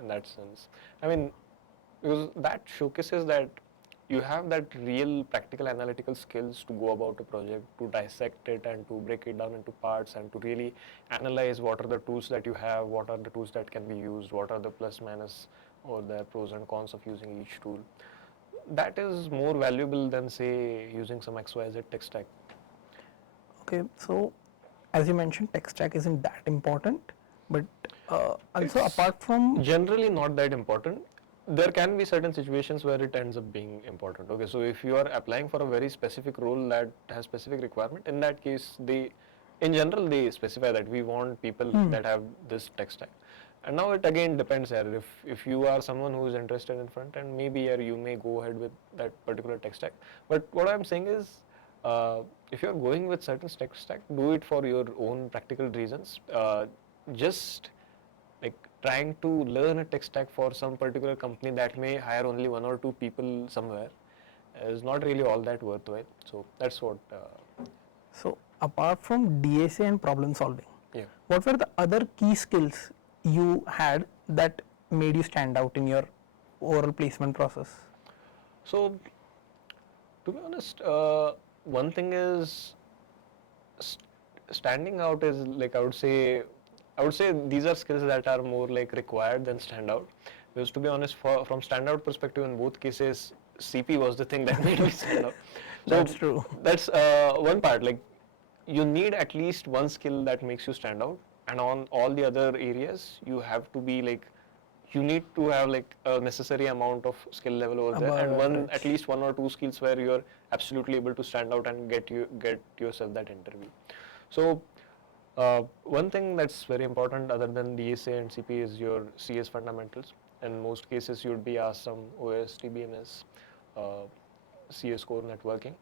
in that sense. I mean, because that showcases that you have that real practical analytical skills to go about a project, to dissect it and to break it down into parts and to really analyze what are the tools that you have, what are the tools that can be used, what are the plus minus or the pros and cons of using each tool. That is more valuable than say using some XYZ tech stack. Okay, so as you mentioned, tech stack isn't that important, but also It's apart from generally not that important. There can be certain situations where it ends up being important. Okay, so if you are applying for a very specific role that has specific requirement, in that case, in general, they specify that we want people that have this tech stack. And now it again depends here. If you are someone who is interested in front end, maybe here you may go ahead with that particular tech stack. But what I'm saying is, if you're going with certain tech stack, do it for your own practical reasons. Just like trying to learn a tech stack for some particular company that may hire only one or two people somewhere is not really all that worthwhile. So that's what. so apart from DSA and problem solving, Yeah. what were the other key skills you had that made you stand out in your overall placement process? So to be honest, one thing is standing out is like I would say these are skills that are more like required than stand out. Because to be honest, from standout perspective, in both cases, CP was the thing that made me stand out. So That's true. that's one part. Like you need at least one skill that makes you stand out, and on all the other areas, you have to be like you need to have like a necessary amount of skill level over there, Above and average. at least one or two skills where you're absolutely able to stand out and get yourself that interview. So one thing that's very important other than DSA and CP is your CS fundamentals. In most cases, you'd be asked some OS, TBMS, CS core networking.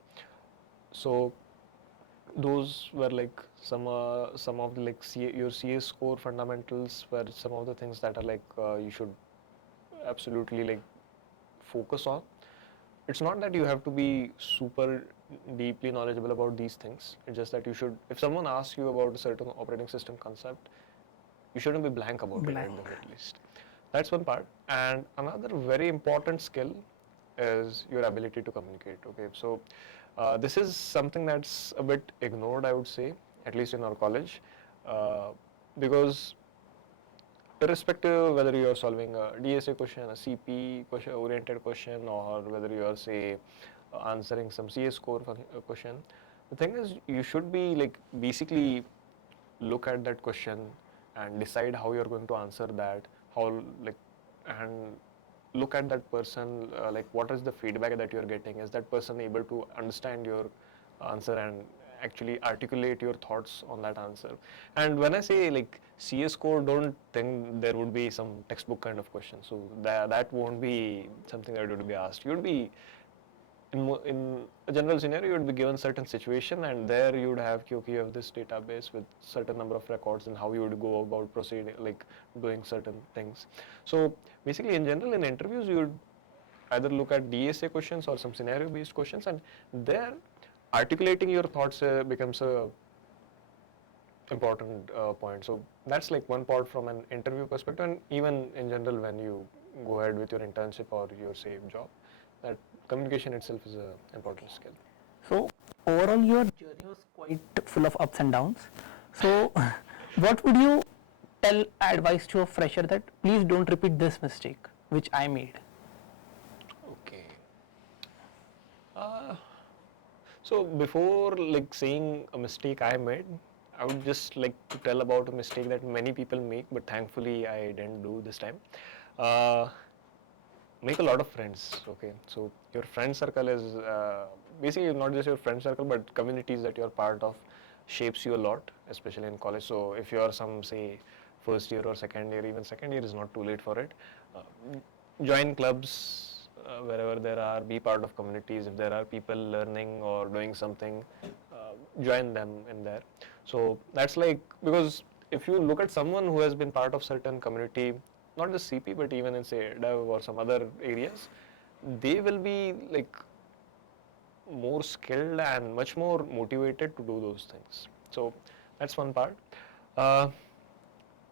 So those were like some of the like your CS core fundamentals were some of the things that are like you should absolutely like focus on. It's not that you have to be super deeply knowledgeable about these things. It's just that you should, if someone asks you about a certain operating system concept, you shouldn't be blank about it at the very least. That's one part. And another very important skill is your ability to communicate. Okay, so this is something that's a bit ignored, I would say, at least in our college, because irrespective whether you are solving a DSA question, a CP question, oriented question, or whether you are say answering some CS core question, the thing is you should be like basically look at that question and decide how you're going to answer that, how like, and look at that person, like what is the feedback that you're getting, is that person able to understand your answer and actually articulate your thoughts on that answer. And when I say like CS core, don't think there would be some textbook kind of question. So that won't be something that would be asked. You would be in a general scenario, you would be given certain situation, and there you would have okay, you have this database with certain number of records and how you would go about proceeding, like doing certain things. So basically, in general, in interviews, you would either look at DSA questions or some scenario based questions, and there articulating your thoughts becomes a important point. So that's like one part from an interview perspective, and even in general when you go ahead with your internship or your say job, that communication itself is an important skill. So overall your journey was quite full of ups and downs. So what would you tell advice to a fresher that please don't repeat this mistake which I made? Okay. So before like saying a mistake I made, I would just like to tell about a mistake that many people make, but thankfully I didn't do this time. Make a lot of friends. Okay, so your friend circle is basically not just your friend circle, but communities that you're part of shapes you a lot, especially in college. So if you are some say first year or second year, even second year is not too late for it. Uh, Join clubs wherever there are, be part of communities. If there are people learning or doing something, join them in there. So that's like, because if you look at someone who has been part of certain community, not just CP but even in say dev or some other areas, they will be like more skilled and much more motivated to do those things. So that's one part. Uh,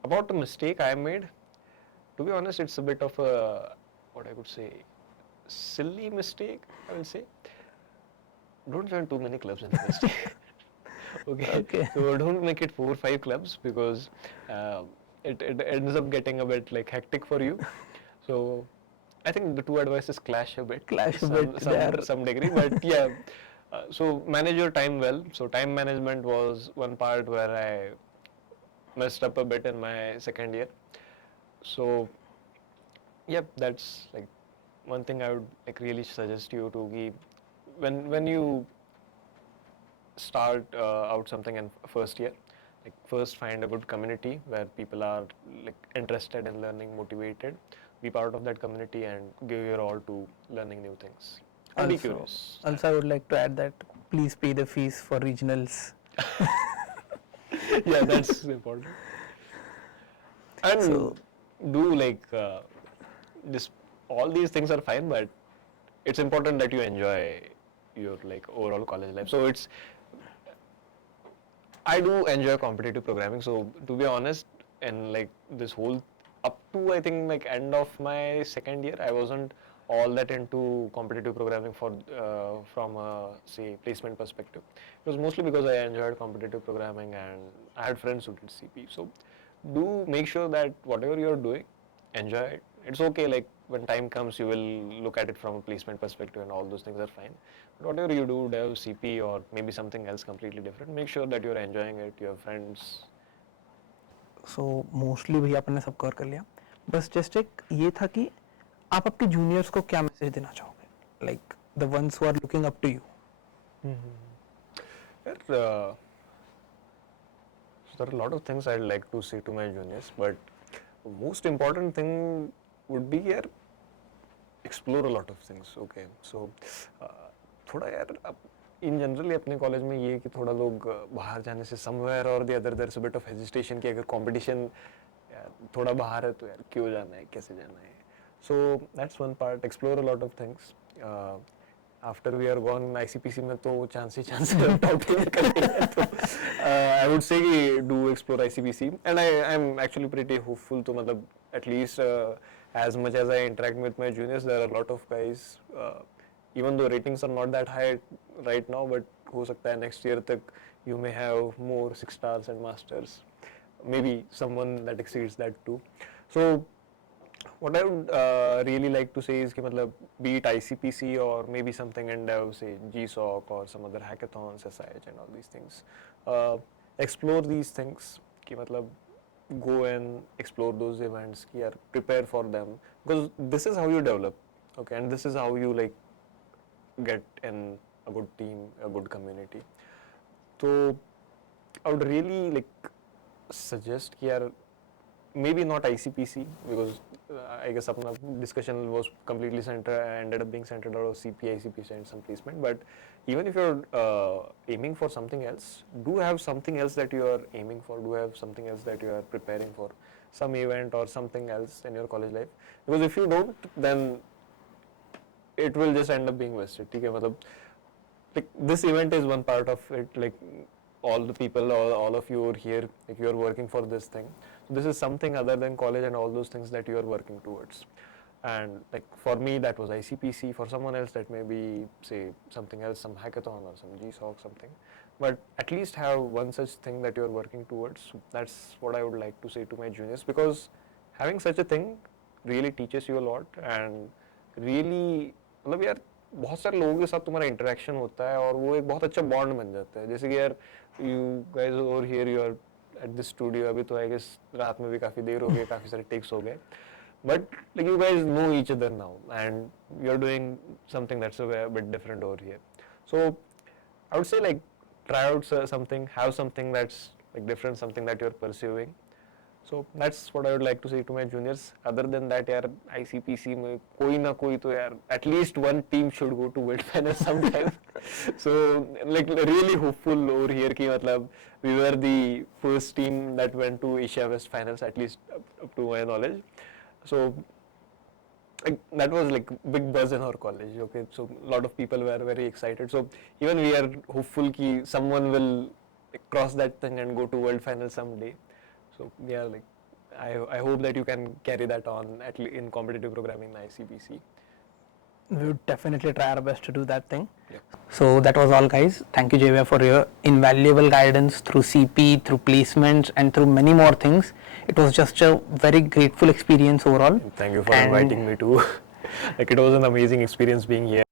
about the mistake I made, to be honest, it's a bit of a, what I could say, silly mistake, I will say. Don't join too many clubs in university. Okay. Okay. So don't make it 4 or 5 clubs, because it ends up getting a bit like hectic for you. So I think the two advices clash a bit. Clash a bit there. Some degree, but yeah. So manage your time well. So time management was one part where I messed up a bit in my second year. So yep, that's like one thing I would like really suggest you to give when you start out something in first year. Like first find a good community where people are like interested in learning, motivated. Be part of that community and give your all to learning new things. And be curious. Also, I would like to add that please pay the fees for regionals. Yeah, that's important. And So- do like this. All these things are fine, but it's important that you enjoy your like overall college life. So it's, I do enjoy competitive programming. So to be honest, and like this whole up to I think like end of my second year, I wasn't all that into competitive programming for from a say placement perspective. It was mostly because I enjoyed competitive programming and I had friends who did CP. So do make sure that whatever you're doing, enjoy it. It's okay, like when time comes you will look at it from a placement perspective and all those things are fine. But whatever you do, dev, CP or maybe something else completely different, make sure that you're enjoying it, you have friends. So mostly भैया अपन ने सब cover कर लिया. बस just एक ये था कि आप आपके जूनियर्स को क्या मैसेज देना चाहोगे, like the ones who are looking up to you. There are a lot of things I'd like to say to my juniors, but the most important thing would be here, explore a lot of things. Okay, so थोड़ा यार इन generally अपने college में ये कि थोड़ा लोग बाहर जाने से समवेयर और the other there is a bit of hesitation कि अगर कंपटीशन थोड़ा बाहर है तो यार क्यों जाना है, कैसे जाना है. So that's one part, explore a lot of things. After we are gone ICPC में तो चांस है टॉप क्लियर करने हैं, तो आई वुड से कि do explore ICPC and I am actually pretty hopeful. तो मतलब at least as much as I interact with my juniors, there are a lot of guys, even though ratings are not that high right now, but हो सकता है next year तक you may have more 6 stars and masters, maybe someone that exceeds that too. So what I would really like to say is कि मतलब be it ICPC or maybe something in dev, say GSOC or some other hackathons, SIH and all these things, explore these things कि मतलब go and explore those events, कि यार prepare for them, because this is how you develop, okay, and this is how you like get in a good team, a good community. So I would really like suggest here, maybe not ICPC, because I guess अपना discussion was completely ended up being centered around CP, ICPC and some placement. But even if you're aiming for something else, do have something else that you are aiming for, do have something else that you are preparing for, some event or something else in your college life. Because if you don't, then it will just end up being wasted. ठीक है, मतलब like this event is one part of it, like all the people, all of you are here, like you are working for this thing. So this is something other than college and all those things that you are working towards. And like for me that was ICPC, for someone else that may be say something else, some hackathon or some GSOC something. But at least have one such thing that you are working towards. That's what I would like to say to my juniors, because having such a thing really teaches you a lot and really मतलब यार बहुत सारे लोगों के साथ तुम्हारा interaction होता है और वो एक बहुत अच्छा बॉन्ड बन जाता है. जैसे कि यार you guys over here, you are at this studio, अभी तो आई गेस रात में भी काफ़ी देर हो गई, काफ़ी सारे टेक्स हो गए, but like you guys know each other now and you are doing something that's a bit different over here. So I would say like try out something, have something that's like different, something that you're pursuing. So that's what I would like to say to my juniors. Other than that, यार ICPC में कोई ना कोई तो यार at least one team should go to World Finals sometime. So like really hopeful over here कि मतलब we were the first team that went to Asia West Finals, at least up to my knowledge. So like, that was like big buzz in our college. Okay, so a lot of people were very excited. So even we are hopeful कि someone will cross that thing and go to World Finals someday. So yeah, like I hope that you can carry that on at in competitive programming in ICPC. We would definitely try our best to do that thing. Yeah. So that was all, guys. Thank you, JV, for your invaluable guidance through CP, through placements, and through many more things. It was just a very grateful experience overall. Thank you for inviting me too. Like it was an amazing experience being here.